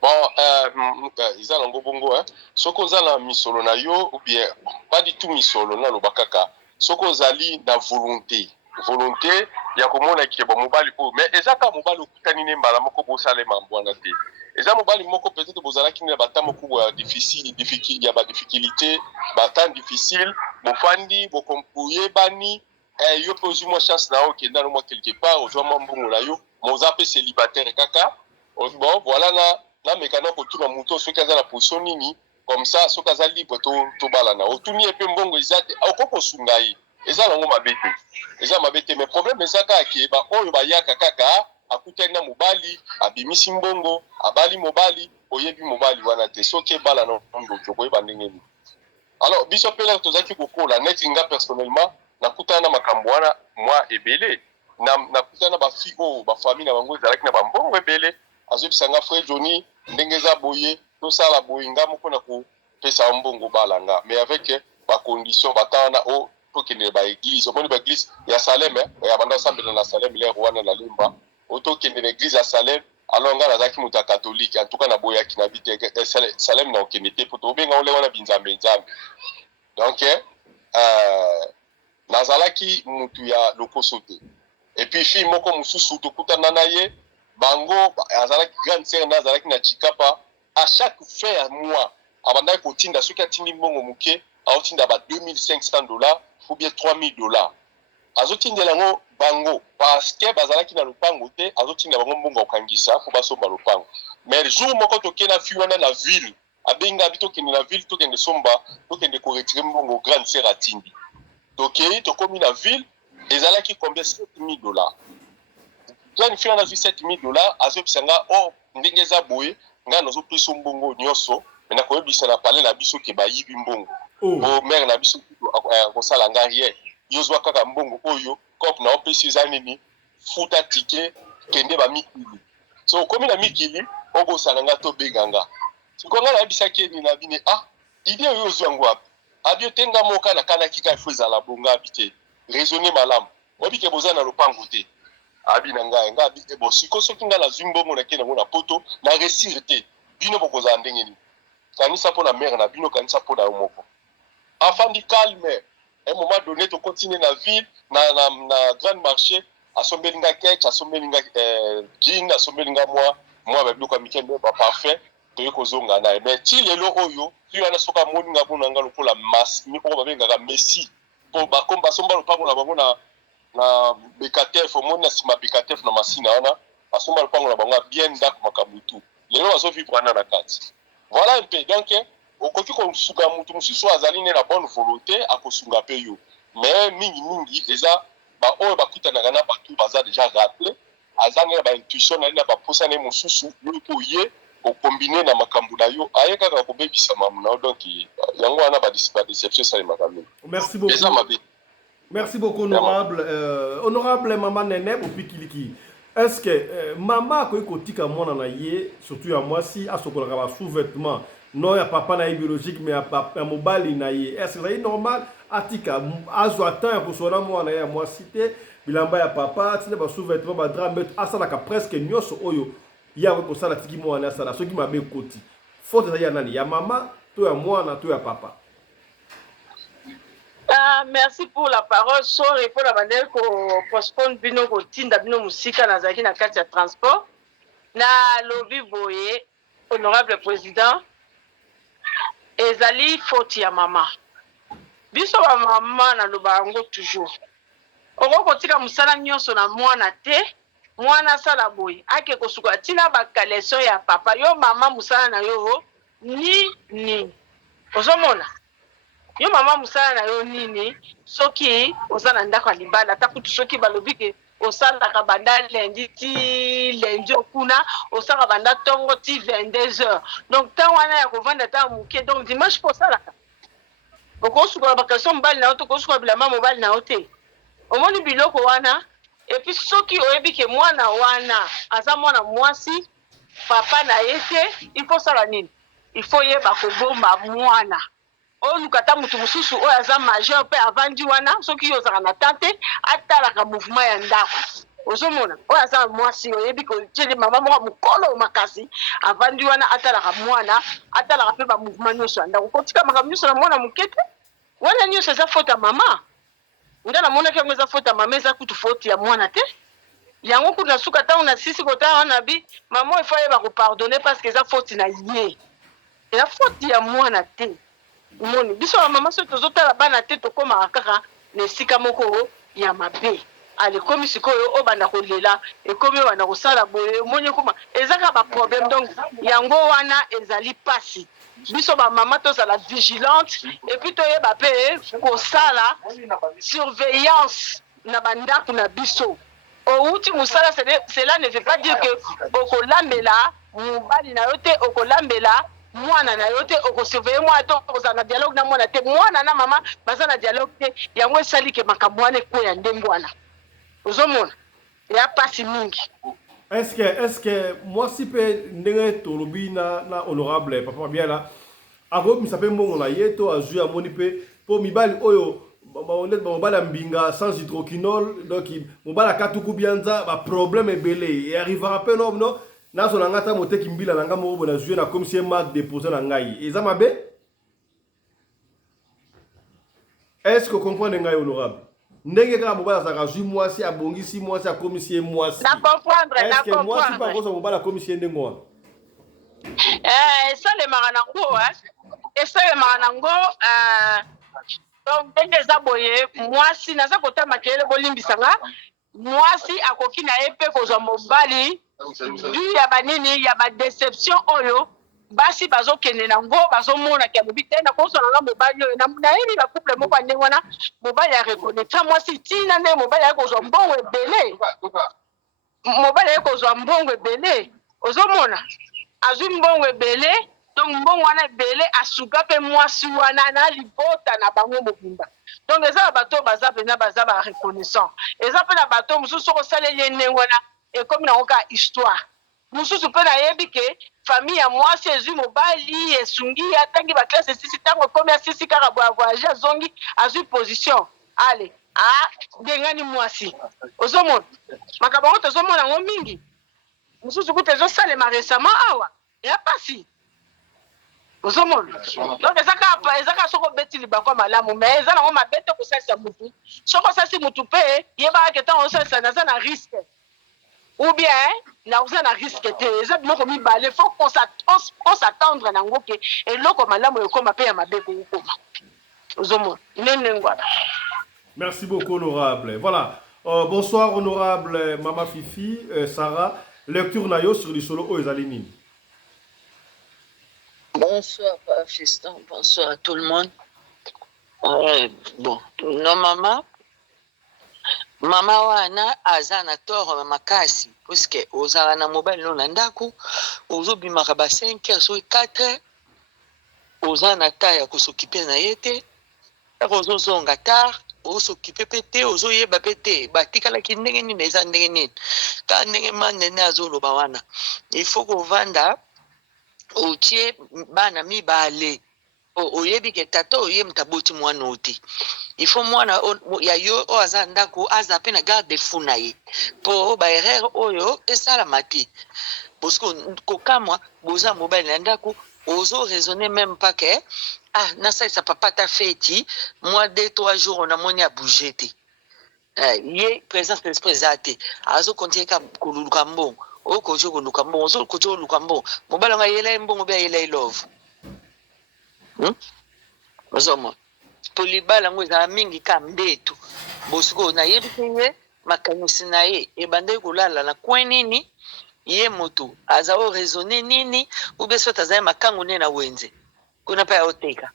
bon ils ont ngo bongo hein soko zala misolo na yo ou bien pas du tout misolo na lobakaka soko zali na volonté ya komona ki ba mobali ko mais ezaka mobali okutani ne mbala moko bo sale mambwana te eza mobali moko peut-être bozalaki na bata moko ya difficile ya ba difficulté bata difficile bofandi bokompuye bani yo pozu mo chance na okenda no mo quelque part ozwa mbongo na yo moza pe célibataire kaka bon voilà na mekana ko tuna muto soki aza na position nini comme ça soki aza libre to bala na otuni epe mbongo ezate okoko sungai eza nango mabete eza mabete mais problème ezaka ke ba oyo bayaka kaka akutani na mobali abimisi mbongo abali mobali oyebi mobali wana te soki ebala na ndo koyeba ndenge nini alors biso pele tozaki kokola neti nga personnellement nakutana na makambo wana moi ebele nakutana ba fille oyo ba famille na bango ezalaki na bambongo ebele azobisanga frère Johnny ndenge eza boye tosala boye nga moko na kopesa mbongo balanga mais avec ba condition batana o tokende ba église omoni ba église ya Salem ya banda sambela na Salem le rwanda na limba otokende na église ya Salem alors nga nazaki muta catholique en tout cas na boyaki na bite Salem na okende te poto benga ole wana binzambe nzambe donc nazalaki mutu ya lokoso te et puis fille moko mususu tokutana na ye bango azalaki grande sœur nazalaki na Chikapa à chaque fin à mois abandaki kotinda soki atindi mbongo muke aotinda ba $2500 ou bien $3000 azotindela ngo bango parce que bazalaki na lopango te azotinda bango mbongo okangisa po basomba lopango mais jour moko tokena fi wana na ville abenga bitokende na ville tokende somba tokende ko retirer mbongo grande sœur atindi tokei tokomi na ville ezalaki combien $7000 John fi na $7000 azobisanga o ndenge za boye nga nazo piso mbongo nyonso mena koyebisa na pale na biso ke bayibi mbongo o mère na biso ko sala ngariye yozwa kaka mbongo oyo kop na opesi za nini futa ticket kende ba mikili so komi na mikili obo salanga to beganga sikonga na bisaki ni na bine idée oyo yozwa ngwa abio tenga moka na kana kika fuza la bonga bite raisonner malamu obike bozana lopango te abi na nga abi bo siko soki nga la zimbo mo na kena mo na poto na resir te bino bokoza ndenge ni kanisa pour la mère na bino kanisa pour la moko afandi calme un moment donné to continuer na ville na grand marché asombelinga ketch asombelinga jean asombelinga moi ba biloko mikende ba parfait to yekozonga na mais ti lelo oyo tu ana soka moninga bonanga lokola mas ni ko ba benga messi po ba komba somba lo pango na bango na BKTF omoni na sima BKTF na masina wana asomba lupango na bango bien ndako makambo tu lelo azovivre wana na kati voilà un peu donc okoki kosuka mutu mosusu azali ne na bonne volonté akosunga mpe yo mais mingi eza baoyo bakutanaka na bato baza déjà rappelé aza nde na baintuition na ye na baposa na ye mosusu yo mpo ye okombine na makambo na yo aye kaka kobebisa mamu na yo donc yango wana badéception esalemaka mingi merci beaucoup eza mabe. Merci beaucoup, honorable. Honorable Maman Nene, Opikiliki. Est-ce que maman a kotika mwana na ye, surtout à moi si, à ce qu'on a sous-vêtement, non, il n'y a pas de biologique, mais il y a mobile na ye. Est-ce que c'est normal? Atika, azo attend pour son amour na ye à moi cité, bilamba ya papa, tine ba sous-vêtement, ba drap, mais à ça la presque nyoso oyo. Il y a ko ça la tiki mo na ça la, ce qui m'a bien koti. Faut que ya nani, ya maman, toi ya mwana, toi ya papa. Merci pour la parole. Sorry pour la manière qu'on postpone bino kotinda bino musika na zaki na kati ya transport. Na lobby boye, honorable président, ezali faute ya mama. Biso ba mama na lobango toujours. Oko kotika musala nyonso na mwana te, mwana sala boye. Ake kosuka tina ba kaleso ya papa. Yo mama musala na yo ni. Ozomona. Yo mama musala na yo nini soki osala ndako libala ta kutu soki balobi ke osala ka banda lundi okuna osala banda tongo ti 22h donc tant wana ya kovanda ta muke donc dimanche pour sala oko suka bakation mbali na oto ko suka bilama mobali na ote omoni biloko wana et puis soki oyebi ke mwana wana aza mwana mwasi papa na yete il faut sala nini il faut yeba ko bomba mwana olukata mutu mususu oyo aza majeur mpe avandi wana soki ozala na tante atalaka mouvement ya ndako ozomona oyo aza mwasi oyebi kotieli mama moko mokolo makasi avandi wana atalaka mwana atalaka mpe bamouvement nyonso ya ndako kotika makambo nyonso na mwana moke te wana nyonso eza faute ya mama nga namonaki yango eza faute ya mama eza kutu faute ya mwana te yango kutu na suka ntango na sisi kotala wana bi mama oyo efo ayeba kopardonne parce que eza faute na ye eza faute ya mwana te moni biso ba mama so tozotala bana te tokomaka kaka na esika moko ya mabe alekomi sikoyo oyo banda kolela ekomi oyo banda kosala boye omoni koma ezaka baproblème donc yango wana ezali pasi biso ba mama tozala vigilante et puis toyeba mpe kosala surveillance na bandako na biso outi mosala cela ne veut pas dire que okolambela mobali na yo te okolambela mwana na yo te okosurveille mwana to okozala na dialogue na mwana te mwana na mama baza na dialogue te yango esali ke makambo wana ekoya ndenge wana ozomona ya pasi mingi. Est-ce que moi si pe ndenge tolobi na honorable papa Biala akomi sape mbongo na ye to azwi amoni pe po mibali oyo mobali mbinga sans hydroquinol donc mobali katuku bianza ba problème ebele et arrivera pe non nazo na ngata moteki mbila na ngamo bona jouer na comme si marque déposé na ngai eza mabe. Est-ce que comprendre ngai honorable ndenge kaka mobala za kazui mwasi abongisi mwasi akomisi mwasi na comprendre est-ce que mwasi pa kosa mobala akomisi ndenge mwa ça le maranango et ça le maranango donc ndenge za boye mwasi naza kota makele bolimbisanga mwasi akoki na epe kozwa mobali du ya banini ya ba déception oyo basi bazokende nango bazomona ke lobi te na koso na mobali oyo na yini ba couple moko ande wana mobali ya reconnaître mwasi tina nde mobali ya kozwa mbongo ebele mobali ya kozwa mbongo ebele ozomona azwi mbongo ebele donc mbongo wana ebele asuka pe mwasi wana na libota na bango mobimba donc eza bato baza pena baza ba reconnaissant eza pe na bato mususu kosaleli ndenge wana ekomi na oka histoire mususu pe na yebi ke famille ya mwasi ezwi mobali esungi atangi ba classe sisi tango komi asisi kaka voyage azongi azwi position ale dengani mwasi ozomona makambo ngo tozomona ngo mingi mususu kuta ezosalema récemment awa ya pasi ozomona donc ezaka soko obeti libango malamu mais eza nango mabe te kosalisa mutu soko osalisi mutu mpe yebaka ke ntango osalisa naza na risque ou bien naza na risque te eza biloko mibale faut on s'attendre nango ke eloko malamu ekoma mpe ya mabe kokokoma ozomona ndenge wana. Merci beaucoup, honorable. Voilà. Bonsoir, honorable Mama Fifi, Sarah. Lecture Nayo sur le solo Oezalinine. Bonsoir, Fiston. Bonsoir à tout le monde. Bon, non, maman wana azana toro makasi puisque ozala na mobile no nandaku ozobimaka ba 5h so 4h ozana ta ya kosokipe na yete ozozonga tar osokipe pete ozoyeba pete batikalaki ndenge nini eza ndenge nini ka ndenge manene azoloba wana il faut kovanda otie bana mibale oyebi ke tata oye mtaboti mwana oti il faut mwana ya yo o aza ndako aza pe na garde fou na ye po ba erreur oyo esala mati parce que kokamwa boza mobile na ndako ozo raisonner même pas que na ça papa ta feti moi 2-3 jours on a moni a bouger te ye présence d'esprit zate azo continuer ka kululuka mbongo o ko jo kuluka mbongo ozo ko jo kuluka mbongo mobile nga yela mbongo bia yela love ozomo polibala ngo za mingi ka mbetu bosiko na yebike makanisi na ye ebande kulala na kwenini ye moto aza o raisonner nini ubeso tazaye makangu ne na wenze kuna pa oteka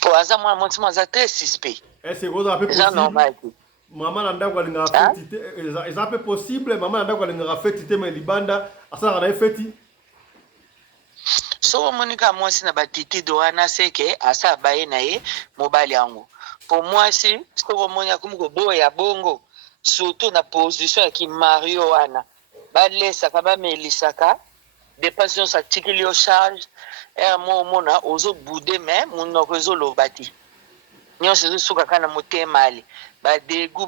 po aza mwa montima aza très suspect. Est-ce que vous avez possible maman nanda kwa linga fetite eza pe possible maman nanda kwa linga fetite me libanda asa na feti so monika mwasi na batiti do wana seke asa baye na ye mobile yango pour moi si soko monya kumko boya bongo surtout na position ya ki Mario wana balesaka bamelisaka dépension sa tikili au charge et mona ozo boude mais monoko ezoloba ti nyonso ezosuka kana motema ali badegu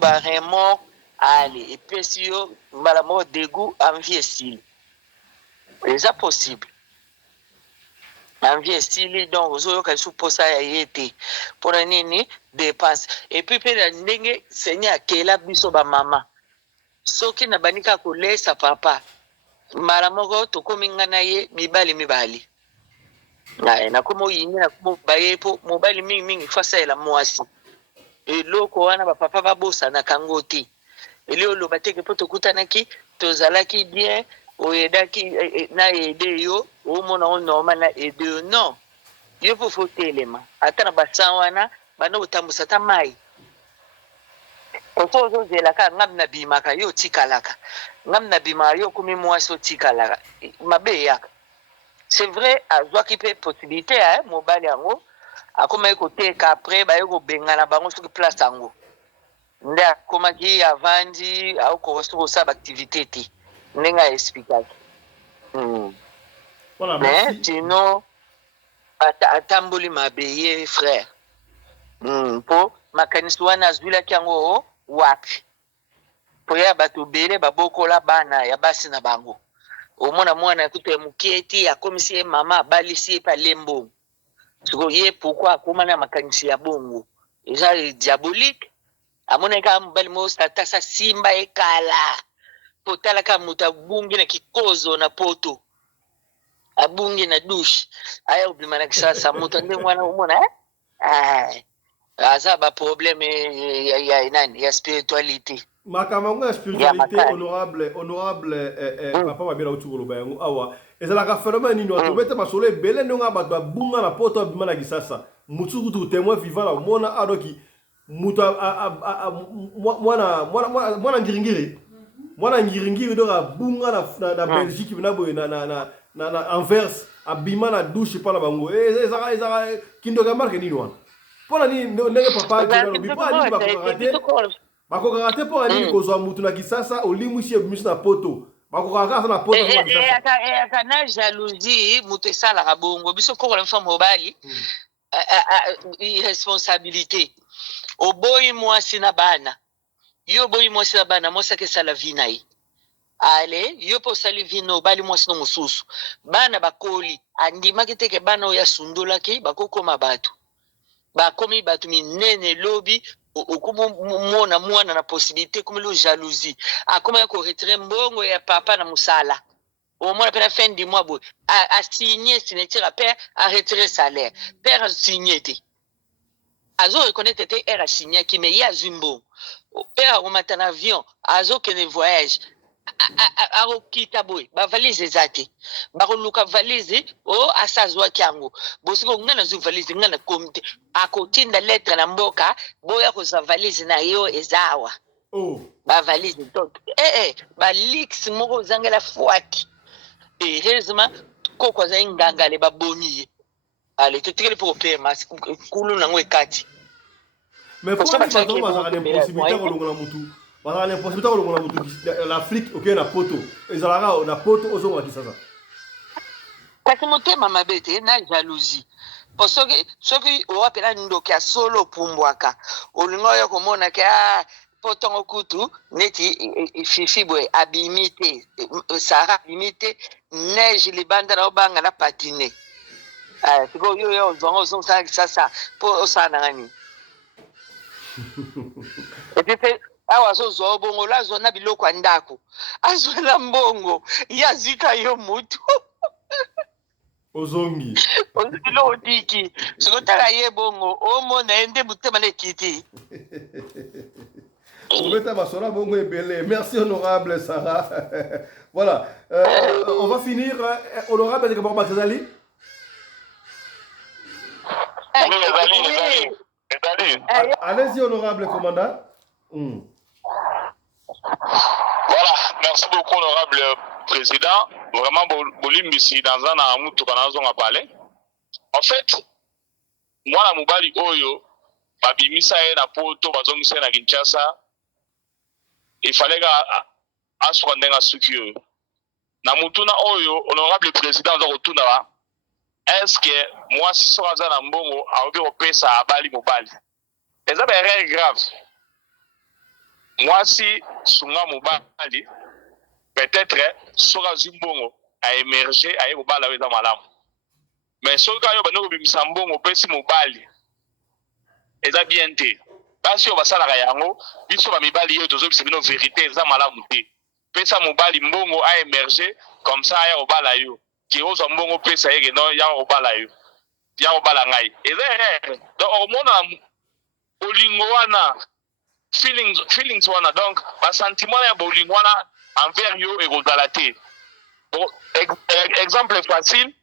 ba remords ali epesi yo mbala moko degu envie esili eza possible envie esili donc ozoyoka lisu posa ya ye te mpona nini dépense epuis mpe na ndenge seigne akela biso bamama soki na banika kolesa papa mbala moko tokomi nga na ye mibali nakomi oyini nakomi baye po mobali mingi fasaela mwasi eloko wana bapapa babosanaka ngo te eli oloba teke mpo tokutanaki tozalaki bien oyedaki na ede yo omona o normal na ede yo non yo mpo fo telema ata na basan wana banda kotambusa ata mai oso ozozelaka ngam na bimaka yo otikalaka ngam na bimaka yo okomi mwasi otikalaka mabe eyaka c'est vrai azwaki mpe possibilité mobali yango akomaki koteka après baye kobengana bango soki place yango nde akomaki avandi aokoka soki kosala baactivité te ndenge aexplikaki mais sinon atamboli mabe ye frère mpo makanisi wana azwilaki yango wapi po ya bato bele babokola bana ya basi na bango omona mwana kuto ya mokie ti akomisi ye mama abalisi ye pa lembo siko ye pourquoi akoma na makanisi ya bongo eza diabolique amona ka mobali mo statasa simba ekala potalaka moto abungi na kikozo na poto abungi na douche aya obima na kisasa moto nde mwana omona aza ba problème ya nani ya spiritualité makambo ya spiritualité honorable papa mabela utukolo bayango awa ezalaka phénomène nini atobeta masolo ebele ndenge bato babunga na poto abima na kisasa mutu kutu témoin vivant la mona adoki mutu mwana ngiringiri donc abunga na Belgique bina boye na Anvers abima na douche pa na bango ezaka kindoka marque nini wana pona ni ndenge papa bipa ni bakokaka te mpo anini kozwa mutu na kisasa olimwisi ebimisi na poto bakokaka kaka na poto eyaka na jalousie moto esalaka bongo biso kokola mfa mobali irresponsabilité oboyi mwasi na bana yo oboyi mwasi na bana mwasi ake esala vi na ye ale yo mpo osali vino bali mwasi no mosusu bana bakoli andimaki te ke bana oyo asundolaki bakokoma bato bakomi bato minene lobi okomona mwana na possibilité komi lo jalousie akomaki koretire mbongo ya papa na mosala omona mpe na fin du mois boye asigne signature ya père aretire salaire père asigne te azoreconnaitre te ere asignaki me ye azwi mbongo père akomata na avion azokende voyage akokita boye bavalise eza te bakoluka valise o asa azwaki yango bosiko ngai nazwi valise ngai nakomi te akotinda lettre na mboka boya kozwa valise na yo eza awa bavalise toto balix moko ozangela fwaki heureusement koko azali ngangale babomi ye ale totikeli mpo kopema kulu nango ekati mais po bato bazalaka na impossibilité kolongola mutu bazalaka na impossibilité kolongola mutu l'Afrique okeye na poto ezalaka na poto ozongola kisasa kasi motema mabe te na jalousie po soki owapela ndoki ya solo opumbwaka olinga oyo komona ke po ntongo kutu neti fifi boye abimi te sara abimi te neige libanda na obanga na patine siko yo ozonga ozongisa kisasa po osala na ngani epepe awa azozwa obongo lo azwa na biloko ya ndako azwa na mbongo ye azwika yo mutu ozongi ozilo odiki sikotala ye bongo omona ye nde motema na ekiti obeta basola bongo ebele. Merci honorable Sarah. Voilà, on va finir. Honorable Ndekabaro Batazali. Allez-y honorable commandant. Voilà, merci beaucoup honorable président. Vraiment, Bolimbisi dans un amour tout a parlé. En fait, moi la mobali oyo, babimisa na poto bazongisa na Kinshasa. Il fallait aswa ndenga suki na mutuna oyo honorable président za kotuna ba est-ce que moi si so za na mbongo aobi opesa abali mobali eza ba erreur grave moi si sunga mobali peut-être sora zimbongo a émerger a mobali aweza malamu mais soka yo banoko bimisa mbongo pesi mobali eza bien te basi yo basalaka yango biso bamibali yo tozobisa bino vérité eza malamu te pesa mobali mbongo a émerger comme ça ya obala yo ki ozwa mbongo pesa yeke no ya obala yo ya obala ngai eza erreur donc omona bolingo wana feelings wana donc basentiment ya bolingo wana envers yo ekozala te bon exemple facile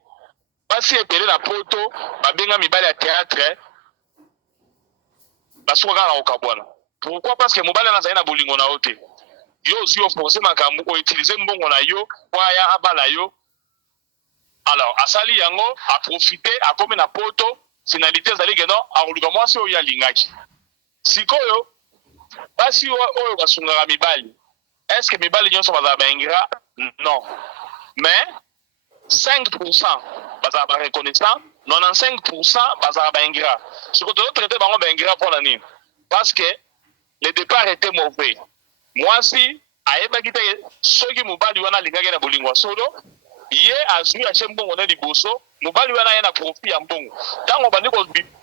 basi ebele na poto babenga mibali ya théâtre basuka kaka na kokabwana pourquoi parce que mobali wana azali na bolingo na yo te yo ozwi oforce makambo outilize mbongo na yo po aya abala yo alors asali yango aprofite akomi na poto finalité ezali ke non akoluka mwasi oyo alingaki sikoyo basi oyo basungaka mibali est ce que mibali nyonso bazala baingira non mais 5% bazala bareconnaissant 95% bazala baingira siko tozotraite bango baingira mpona nini parce que le départ était mauvais mwasi ayebaki te soki mobali wana alingaki na bolingo ya solo ye azwi ache mbongo na liboso mobali wana ye na profit ya mbongo ntango bandi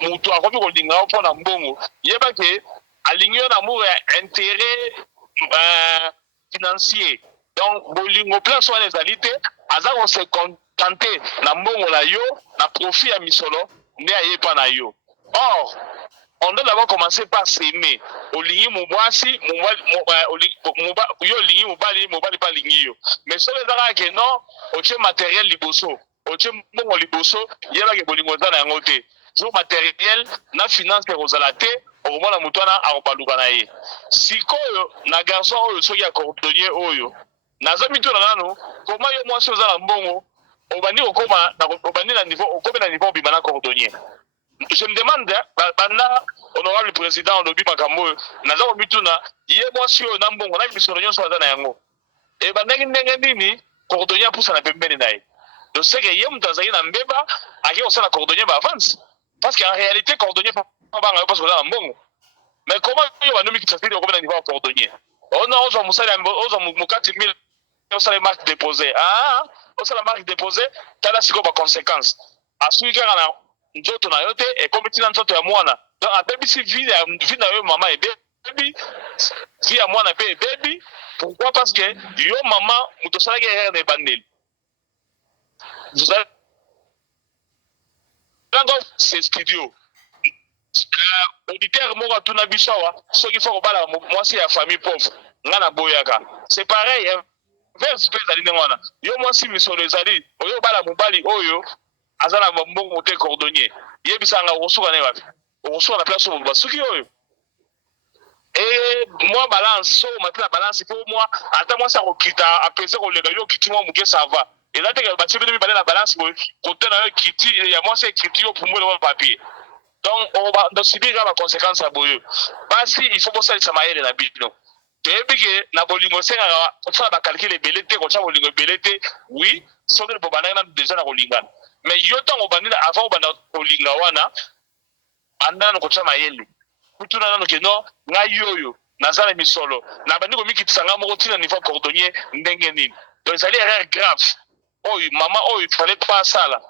moto akomi kolinga yo mpona mbongo yebaki alingi yo na amour ya intérêt financier donc bolingo place wana ezali te aza kose contente na mbongo na yo na profit ya misolo nde ayepa na yo or on doit d'abord commencer par s'aimer. Olingi mobasi, yo lingi mobali pas lingi yo. Mais so les dara ke non, oche matériel liboso, oche mbongo liboso, yeba ke bolingo za na yango te. Zo matériel na finance ke kozala te, omona mutu wana akobaluka na ye. Sikoyo na garçon oyo soki ya cordonnier oyo, naza mitu na nano, koma yo mwasi oza na mbongo, obandi na niveau bima na cordonnier. Je me demande, banda honorable président lobi makambo naza komituna ye mwasi oyo na mbongo na misolo nyonso aza na yango e bandaki ndenge nini cordonnier apusa na pembeni na ye donc c'est que ye moto azali na mbeba ake kosala cordonnier baavance parce que en réalité cordonnier banga yo parce koza na mbongo mais comment yo banomi kisasili okomi na niveau ya cordonnier ona ozwa mosali ozwa mokati 1000 osala marque déposée osala marque déposée tala sikoyo baconséquence asuki kaka na nzoto na yo te ekomi ntina nzoto ya mwana donc abebisi vie na yo mama ebebi vie ya mwana mpe ebebi. Pourquoi? Parce que yo mama moto osalaki erreur na ebandeli c'est studio auditeur moko atuna biso awa soki fo kobala mwasi ya famille pauvre nga na boyaka c'est pareil verse mpe ezali ndenge wana yo mwasi misolo ezali oyo obala mobali oyo aza na mbongo te cordonnier yebisanga okosuka na ye wapi okosuka na place oyo basuki oyo mwa balance so omati na balance mpo mwa ata mwasi akokita apese koleka yo okiti mwa moke sava eza teke batie bino mibale na balance boye kote na yo ekiti ya mwasi ekiti yo pumbwele mwa papier donc dosibika baconséquence ya boyo basi il faut bosalisa mayele na bino toyebi ke na bolingo osengaka osala bacalcule ebele te kotya bolingo ebele te oui soki bobandaki nanu deja na kolingana mais yo ntango obandina avant obanda kolinga wana banda nanu kotya mayele kutuna nanu ke non ngai oyo naza na misolo na bandi komikitisa ngai moko ntina niveau cordonnier ndenge nini donc ezali erreur grave oyo mama oyo fallait pas asala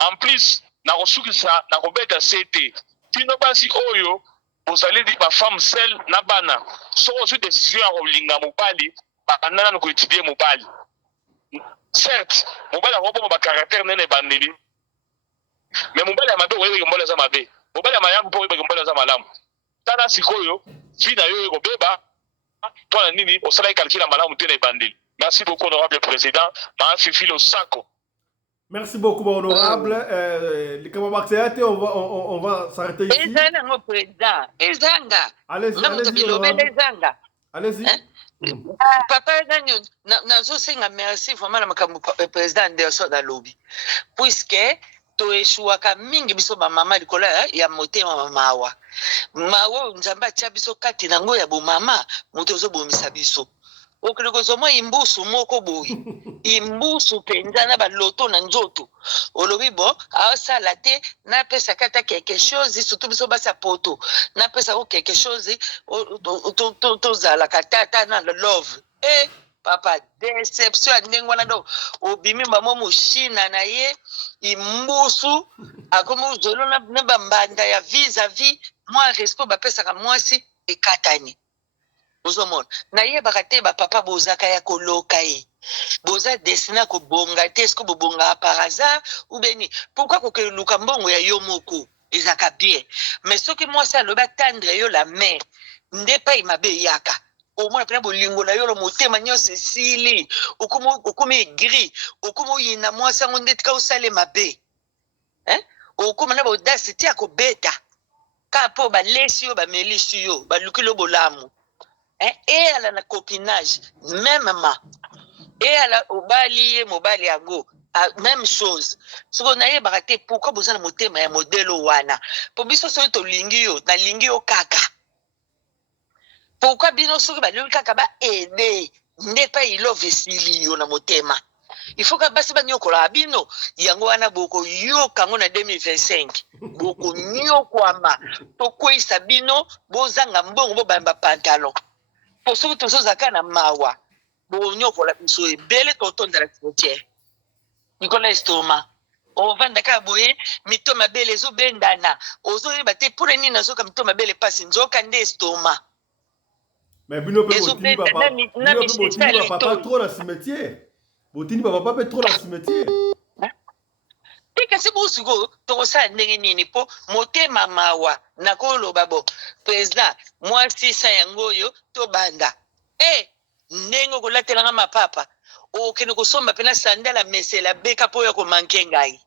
en plus na kosukisa na kobeta sete tino basi oyo ozali bafemme seule na bana soko ozwi décision ya kolinga mobali banda nanu koétudie mobali certes mobali akoboma bacaractère nene ebandeli mais mobali ya mabe oyebeke mobali aza mabe mobali ya malamu mpo oyebeke mobali aza malamu tala sikoyo vi na yo ekobeba mpona nini osalaki calcule ya malamu te na ebandeli. Merci beaucoup honorable président maa fifi losako. Merci beaucoup, honorable. Les camarades, on va s'arrêter ici. Allez-y. Papa, nazosenga merci vraiment na makambo président Anderson alobi. Puisque to eshuaka mingi biso ba mama likola ya motema mawa. Mawa nzamba atia biso kati nango ya bo mama moto zo bomisa biso. Okiloko zomwa imbusu moko boyi imbusu penza na baloto na nzoto olobi bo asala te na pesa kata quelque chose surtout biso basa poto na pesa ko quelque chose to zala kata na love papa deception ndengwa na do obimi mamo mushina na ye imbusu akomo zolo na bambanda ya vis-à-vis moi respect ba pesa ka mwasi ekatani. Bozomona na ye bakate ba papa bozaka ya koloka ye boza destina ko bonga te est-ce que bobonga par hasard ou beni pourquoi ko ke luka mbongo ya yo moko ezaka bien mais soki moi ça le batendre yo la mère ndepa imabe yaka au moins pena bolingo na yo lo motema nyose sili okumo gris okumo yina moi ça ndetika osale mabe okumo na bodasi ti akobeta kapo ba lesi yo ba melisi yo ba lukilo bolamu. Et à la copinage, même ma. Et à la obali, mobali ago, même chose. Ce qu'on a baraté, pourquoi vous avez monté un modèle wana? Pour biso so to lingio, na lingio kaka. Pourquoi bino so ba lingio kaka ba aider? N'est pas il love silio na motema. Il faut que basi ba nyoko la bino, yango wana boko yo kango na 2025. Boko nyoko ama. To kwisa bino, bozanga mbongo bo bamba pantalon. Pour ceux qui sont à mawa, bon, pour la personne belle tonton de la frontière. Nicolas Estoma. On va d'accord, boye, mito ma belle zo bendana. Ozo e bate pour les nina zo comme to ma belle passe nzo kande Estoma. Mais bino pe botini papa trop la cimetière. Botini papa peut trop la cimetière. Kasi busugo to sa ndenge nini po motema mawa nakolo babo président moi si sa yango yo to banda ndenge ko latela nga papa o kene ko somba pena sandala mesela beka po ya ko manke ngai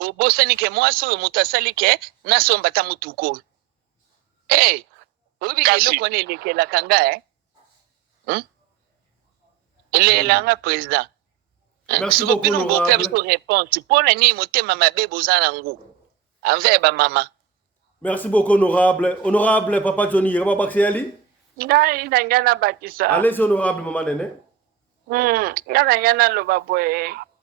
o bosani ke moi so mutasali ke na somba ta mutuko o bi ke lo kone lekela kanga ele langa président. Merci beaucoup, honorable. Merci beaucoup, honorable. Honorable Papa Johnny, Papa Xiali. Allez, honorable Maman Nene.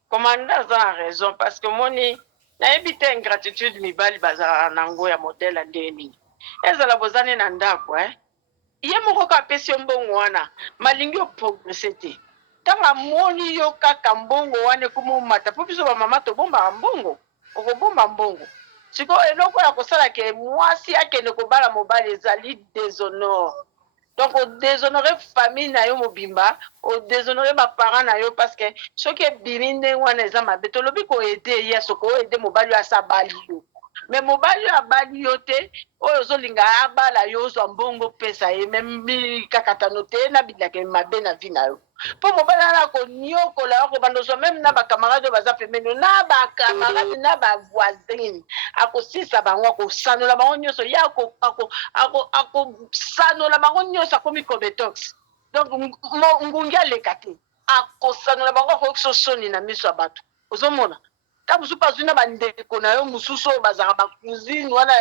Commandant a raison parce que moni na ebite ingratitude mibali bazara nango ya modèle ndeni. Ezala bozane na ndako ye moko ka apesi yo mbongo wana malingi oprogrese te ntango amoni yo kaka mbongo wana ekoma omata mpo biso bamama tobombaka mbongo okobomba mbongo sikoyo eloko ya kosalaka mwasi akende kobala mobali ezali déshonore donc odéshonore famille na yo mobimba odéshonore baparent na yo parce que soki ebimi ndenge wana eza mabe tolobi koede ye soki oede mobali oyo asabali yo me mobali oyo abali yo te oyo ozolinga abala yo ozwa mbongo pesa ye me kakatano te na bilaka mabe na vi na yo mpo mobali ana koniokola yo kobanda ozwa meme na bakamarade oyo baza pembeni na bakamarade na bavoisine akosisa bango akosanola bango nyonso ye akosanola bango nyonso akomi cobetox donc ngungi aleka te akosanola bango akoki sosoni na miso ya bato ozomona ta mosusu mpe azwi na bandeko na yo mosusu oyo bazalaka bacousine wana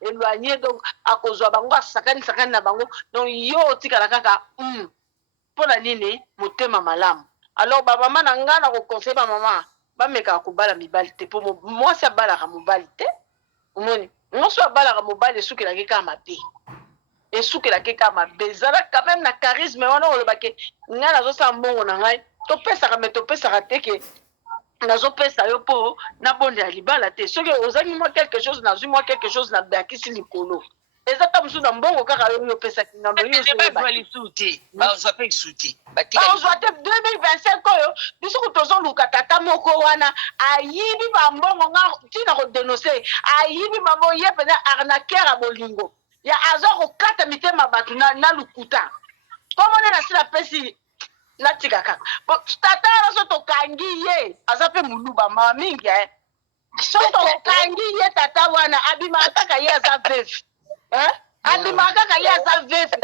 éloigné donc akozwa bango asakani na bango donc yo otikala kaka mpo na nini motema malamu alors bamama na ngai na koconseille bamama bamekaka kobala mibali te mpo mwasi abalaka mobali te omoni mwasi abalaka mobali esukelaki kaka mabe esukelaki kaka mabe ezala quand même na charisme wana olobake ngai nazosala mbongo na ngai topesaka me topesaka te ke nazopesa yo mpo nabondela libala te soki ozangi mwa quelque chose nazwi mwa quelque chose na beakisi likolo eza ta mosusu na mbongo kaka yo opesaki ngano bazwa te bazwa te 2025 oyo biso tozoluka tata moko wana ayibi bambongo nga ntina kodenonse ayibi bambongo ye pena arnaqueur ya bolingo ya aza kokata mitema bato na lukuta komone na sila pesi natika kaka tata wana so tokangi ye aza mpe moluba mama mingi so tokangi ye tata wana abimaka kaka ye aza vefe abimaka kaka ye aza vefe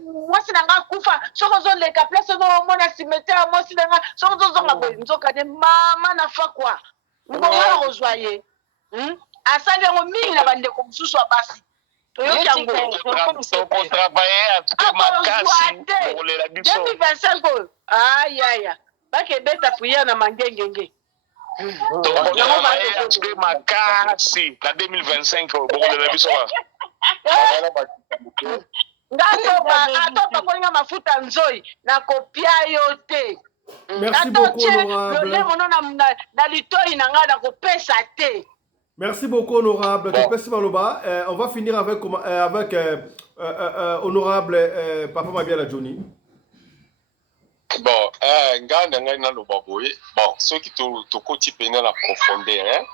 mwasi na nga kufa soki ozoleka place ozomona cimetière mwasi na nga soki ozozonga boye nzokade mama nafa kwa mbongo na kozwa ye asali yango mingi na bandeko mosusu ya basi toyoki yango akozwa te 2025 oyo ayaya bakebeta priere na mangengenge makasi na 2025 bokolela biso atopakolinga mafuta nzoi na kopia yo te atotyelolemo na litoi na ngai na kopesa te. Merci beaucoup, honorable. On va finir avec honorable Papa Mabiala Johnny. Bon, bon, ceux qui te côté la profondeur,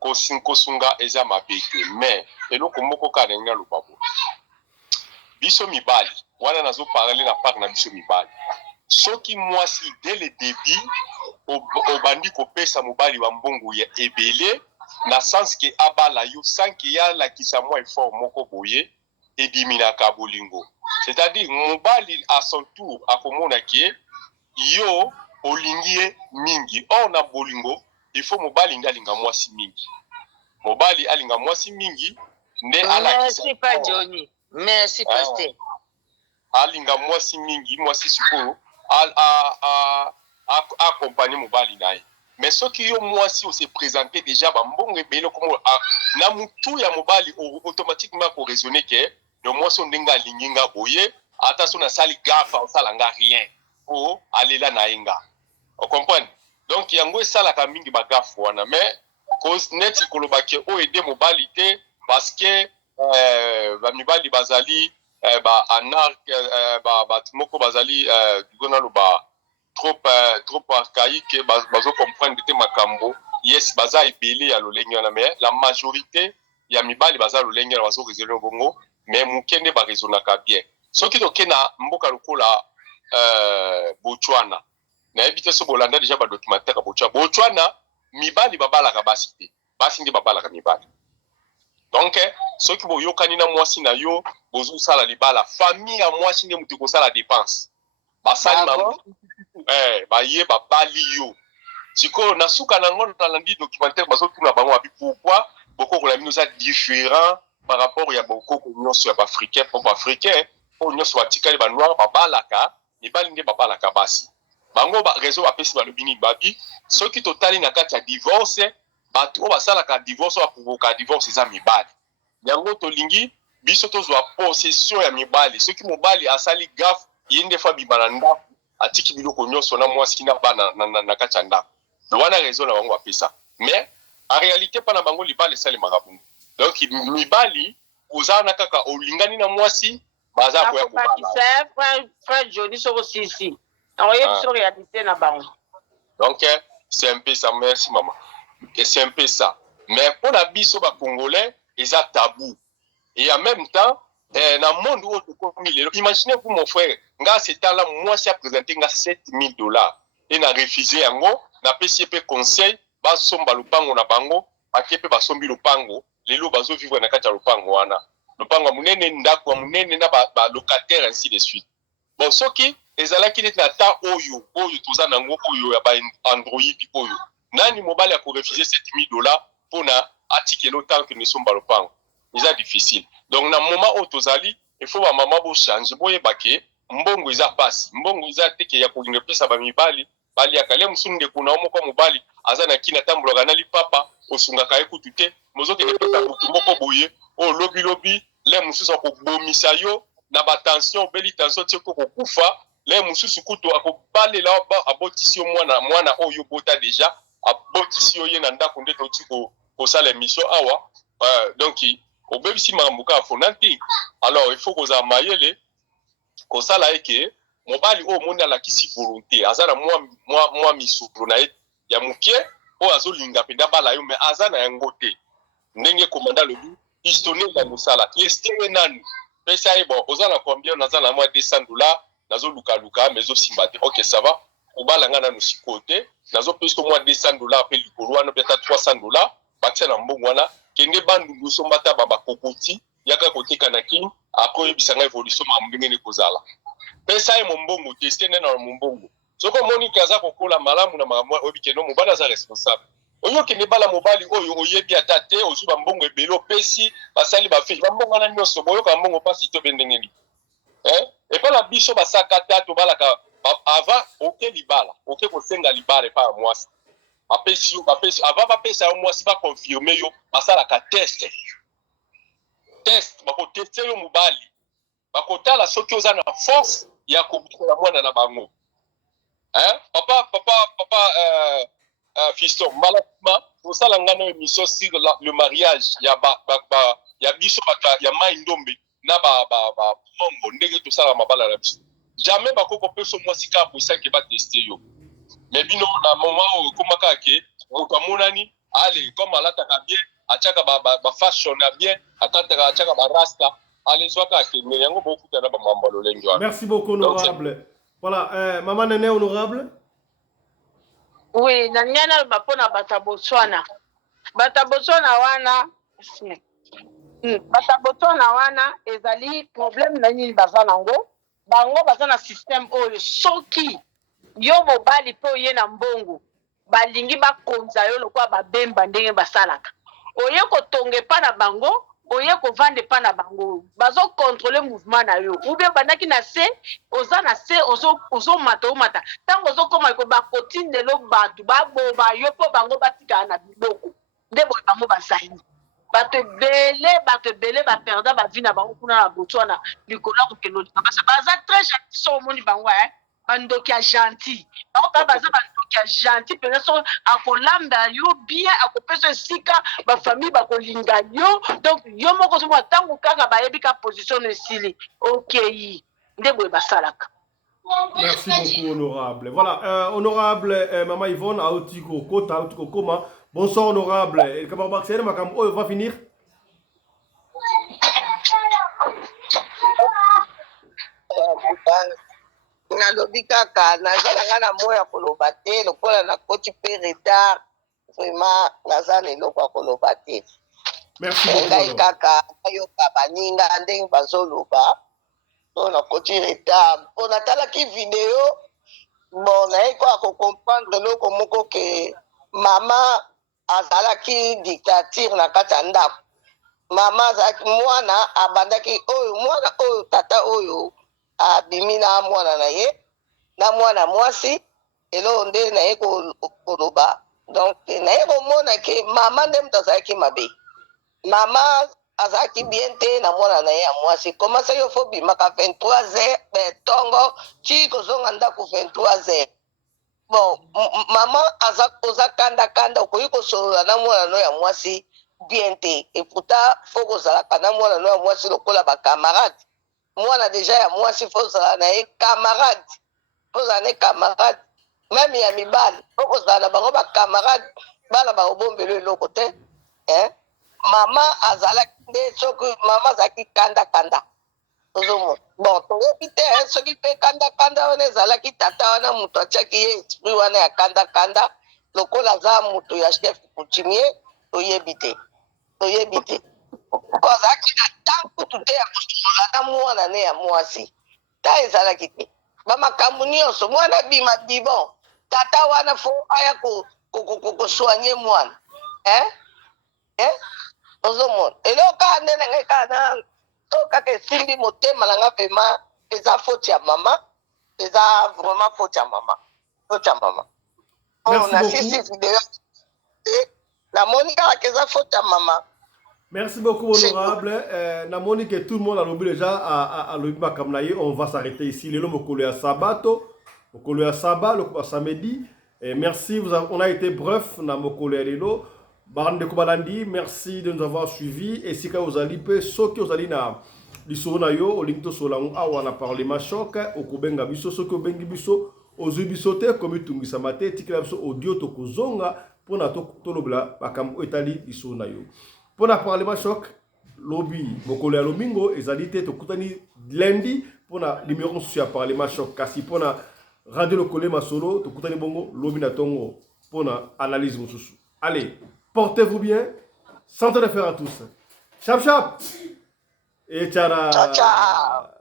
kosunga eza mabeke, mais eloko moko ka nenga lobabo. Biso mibali, wana nazo parler na part na biso mibali. Soki mwasi dès le début obandi kopesa mobali wa mbongo ya ebele na sens que abala yo sans qu'il y a la kisa moi effort moko boye edimina ka bolingo. C'est-à-dire mobali à son tour akomona ki yo olingie mingi on na bolingo il faut mobali ngalinga mwasi mingi mobali alinga mwasi mingi nde ala merci pas Johnny merci pasteur alinga mwasi mingi mwasi sikoyo accompagner mobali naye mais ce qui yo mwasi on s'est présenté déjà ba mbongo ebele comme na mutu ya mobali automatiquement ko raisonner que le mwasi ndinga alinginga boye attention na sali gafa on salanga rien pour aller là na inga. On comprend? Donc yango esala ka mingi bagafu wana mais cause net kolobaki o aider mobilité parce que ba mibali bazali ba anarque ba moko bazali dugona lo ba trop archaïque bazo comprendre te makambo yes baza ebele ya lolenge wana mais la majorité ya mibali baza lolenge bazo résoudre bongo mais mukende ba raisonnaka bien soki to kena mboka lokola Botswana na ebite so bolanda déjà ba documentaire Botswana mibali babalaka basi te basi ndi babalaka mibali donc ceux qui boyokani na mwasi na yo bozo sala libala famille ya mwasi ndi mutu ko sala dépense basali baye babali yo siko na suka na ngona na landi documentaire bazo tuna bango abi pourquoi beaucoup ko la mino ça différent par rapport ya beaucoup ko nyonso ya africain pour africain pour nyonso atikali ba noir babalaka mibali nde babalaka basi bango ba réseau apesi ba lobini babi ceux qui totali na kati ya divorce batu o basala ka divorce wa provoka divorce za mibali yango to lingi biso tozwa possession ya mibali soki mobali asali gaffe ye nde fa bima na ndako atiki biloko nyonso na mwasi na bana na kati ya ndako wana raison na bango bapesa mais en réalité pa na bango libala esalemaka bongo donc mibali ozana kaka olingani na mwasi baza koya kobala frère Johnny soko sisi oyebi so réalité na bango donc c'est un peu ça merci maman et c'est un peu ça mais pour la biso ba congolais eza tabou et en même temps dans le monde où imaginez vous mon frère nga ce temps là moi si a présenté nga $7,000 et na refusé yango na PCP conseil ba somba lupango na bango akepe ba sombi lupango lelo bazo vivre na kati ya lupango wana lupango munene ndako munene na ba locataire ainsi de suite bon soki ezalaki neti na ta oyo toza nango oyo ya ba Android oyo nani mobali a refusé $7,000 pona atikelo tant que ne somba lupango eza difficile donc na moment où tozali il faut ba mama bo changer boye bake mbongo eza pasi mbongo eza teke ya kolinga pesa ba mibali bali akale musunde kuna omo kwa mobali aza na kina tambulaka na lipapa osungaka ekutu te mozoke ne peta mutu moko boye o lobi le mususu ko bomisa yo na ba tension beli tension tiko ko kufa le mususu kuto akobale la abotisi mwana oyo bota déjà abotisi yo ye na ndako nde to tiko ko sala mission awa donc obebisi makambuka fonanti alors il faut koza mayele kosala eke mobali o moni alakisi volonté azana mwa misolo na ye ya mukie o azolinga penda bala yo mais azana yango te ndenge komanda lobi istone la musala yestene nani pesa bon ozana combien nazana mwa $200 nazo luka mais zo simba te OK ça va obala ngana no sikote nazo pesa mwa $200 pe likolo wana peut-être $300 bakisa na mbongo wana kenge bandu lusombata baba kokoti yaka koteka na king après bisanga evolution ma mbenge ne kozala pesa ye mombongo testene na mombongo soko moni kaza kokola malamu na mama obikeno mobana za responsable oyo kende bala mobali oyo oyebi atate ozuba mbongo ebelo pesi basali ba fi mbongo na nyoso boyo ka mbongo pasi to bendengeni et pas la biso basaka tato balaka avant OK libala OK ko senga libala pa mwasi apesi avant bapesa yo mwasi ba confirmer yo basala ka test bako tester yo mobali bakotala soki oza na force ya kobikola mwana na bango papa fiston malheureusement osala ngana émission sur le mariage ya biso ya mai ndombe na mongo ndenge tosala mabala na biso jamais bakokopesa mwasi kaka posaki bateste yo mais bino na moment oyo ekomaka ke moto amonani ale comme alataka bien atiaka fashion ya bien atiaka barasta alezwaka akende yango bokutana bamamba lolenge wana. Merci beaucoup honorable. Voilà, maman Nene honorable. Oui, na nyana bapona bata Botswana wana bata Botswana wana ezali problème na nini baza nango bango baza na système oyo soki yo mobali po ye na mbongo balingi bakonza yo lokwa babemba ndenge basalaka oye kotonge pa na bango oye kovande pa na bango bazo contrôler mouvement na yo ou bien bandaki na se oza na se ozo mata tango ozo koma ko bakotinde lo batu baboba yo po bango batika na biloko ndebo bango bazali bato bele ba perdre ba vie na bango kuna na Botswana likolo ko kelo parce que baza très gentil so moni bango bandoki ya gentil donc baza bandoki ya gentil peut être akolanda yo bien akopesa sika ba famille bakolinga yo donc yo moko so tango kaka bayebi ka position esili OK ndebo basalaka. Merci beaucoup honorable. Voilà, honorable Maman Yvonne Aotiko Kota Aotiko Koma. Bonsoir honorable. Et comment va finir? nalobi kaka nazalanga na moya koloba te lokola nakoti mpe retard vraiment naza na eloko ya koloba te ngai kaka nayoka baninga ndenge bazoloba to nakoti retard mpo natalaki video bon naye koya kocomprendre eloko moko ke mama azalaki dictature na kati ya ndako mama azalaki mwana abandaki oyo mwana oyo tata oyo abimi na mwana na ye na mwana mwasi eloko nde na ye koloba donc na ye komona ke mama nde moto azalaki mabe mama azalaki bien te na mwana na ye ya mwasi komasa yo fo bimaka 23h tongo ti kozonga ndako 23h bon mama oza kanda okoki kosolola na mwana no ya mwasi bien te et pourtant fo kozalaka na mwana no ya mwasi lokola bakamarade mwana deja ya mwasi fo ozala na ye camarade fo ozala ne camarade meme ya mibali fo kozala na bango bakamarade bana bakobombela eloko te mama azalaki nde soki mama azalaki kanda ozomona bon toyebi te soki mpe kanda wana ezalaki tata wana moto atiaki ye esprit wana ya kanda lokola aza moto ya chef coutumier toyebi te azalaki na tan kutu te ya kosolola na mwana ne ya mwasi ta ezalaki te bamakambo nyonso mwana bima bibon tata wana fo aya kosoigne mwana ozomona eloko kaka nde na ngai kaka na to kaka esimbi motema na nga vraimen eza faute ya mama eza vraiment faute ya mama na sisi video namoni kaka eza faute ya mama. Merci beaucoup, honorable. Namoni que tout le monde a l'objet déjà à l'objet Kamnaye. On va s'arrêter ici. Le mokolo ya sabato, mokolo ya sabat, le samedi. Merci, on a été bref na mokolo ya lelo. Barande Kobalandi, merci de nous avoir suivis. Et si vous allez peu, ceux qui vous allez na lisoro na yo, olinto solango awa na parlement choc, okobenga biso, ceux qui obengi biso, ozubisote comme tungisa mate, tikela biso audio tokozonga pour na tolobla bakam etali lisoro na yo. Pour le parlement choc, lobby, mokolo ya lomingo, ezalite tokutani lundi pour na numéro sur parlement choc. Kasi pour na radio lokole masolo, tokutani bongo lobby na tongo pour na analyse mosusu. Allez, portez-vous bien, santé de fer à tous. Chap chap et tchara. Ciao ciao.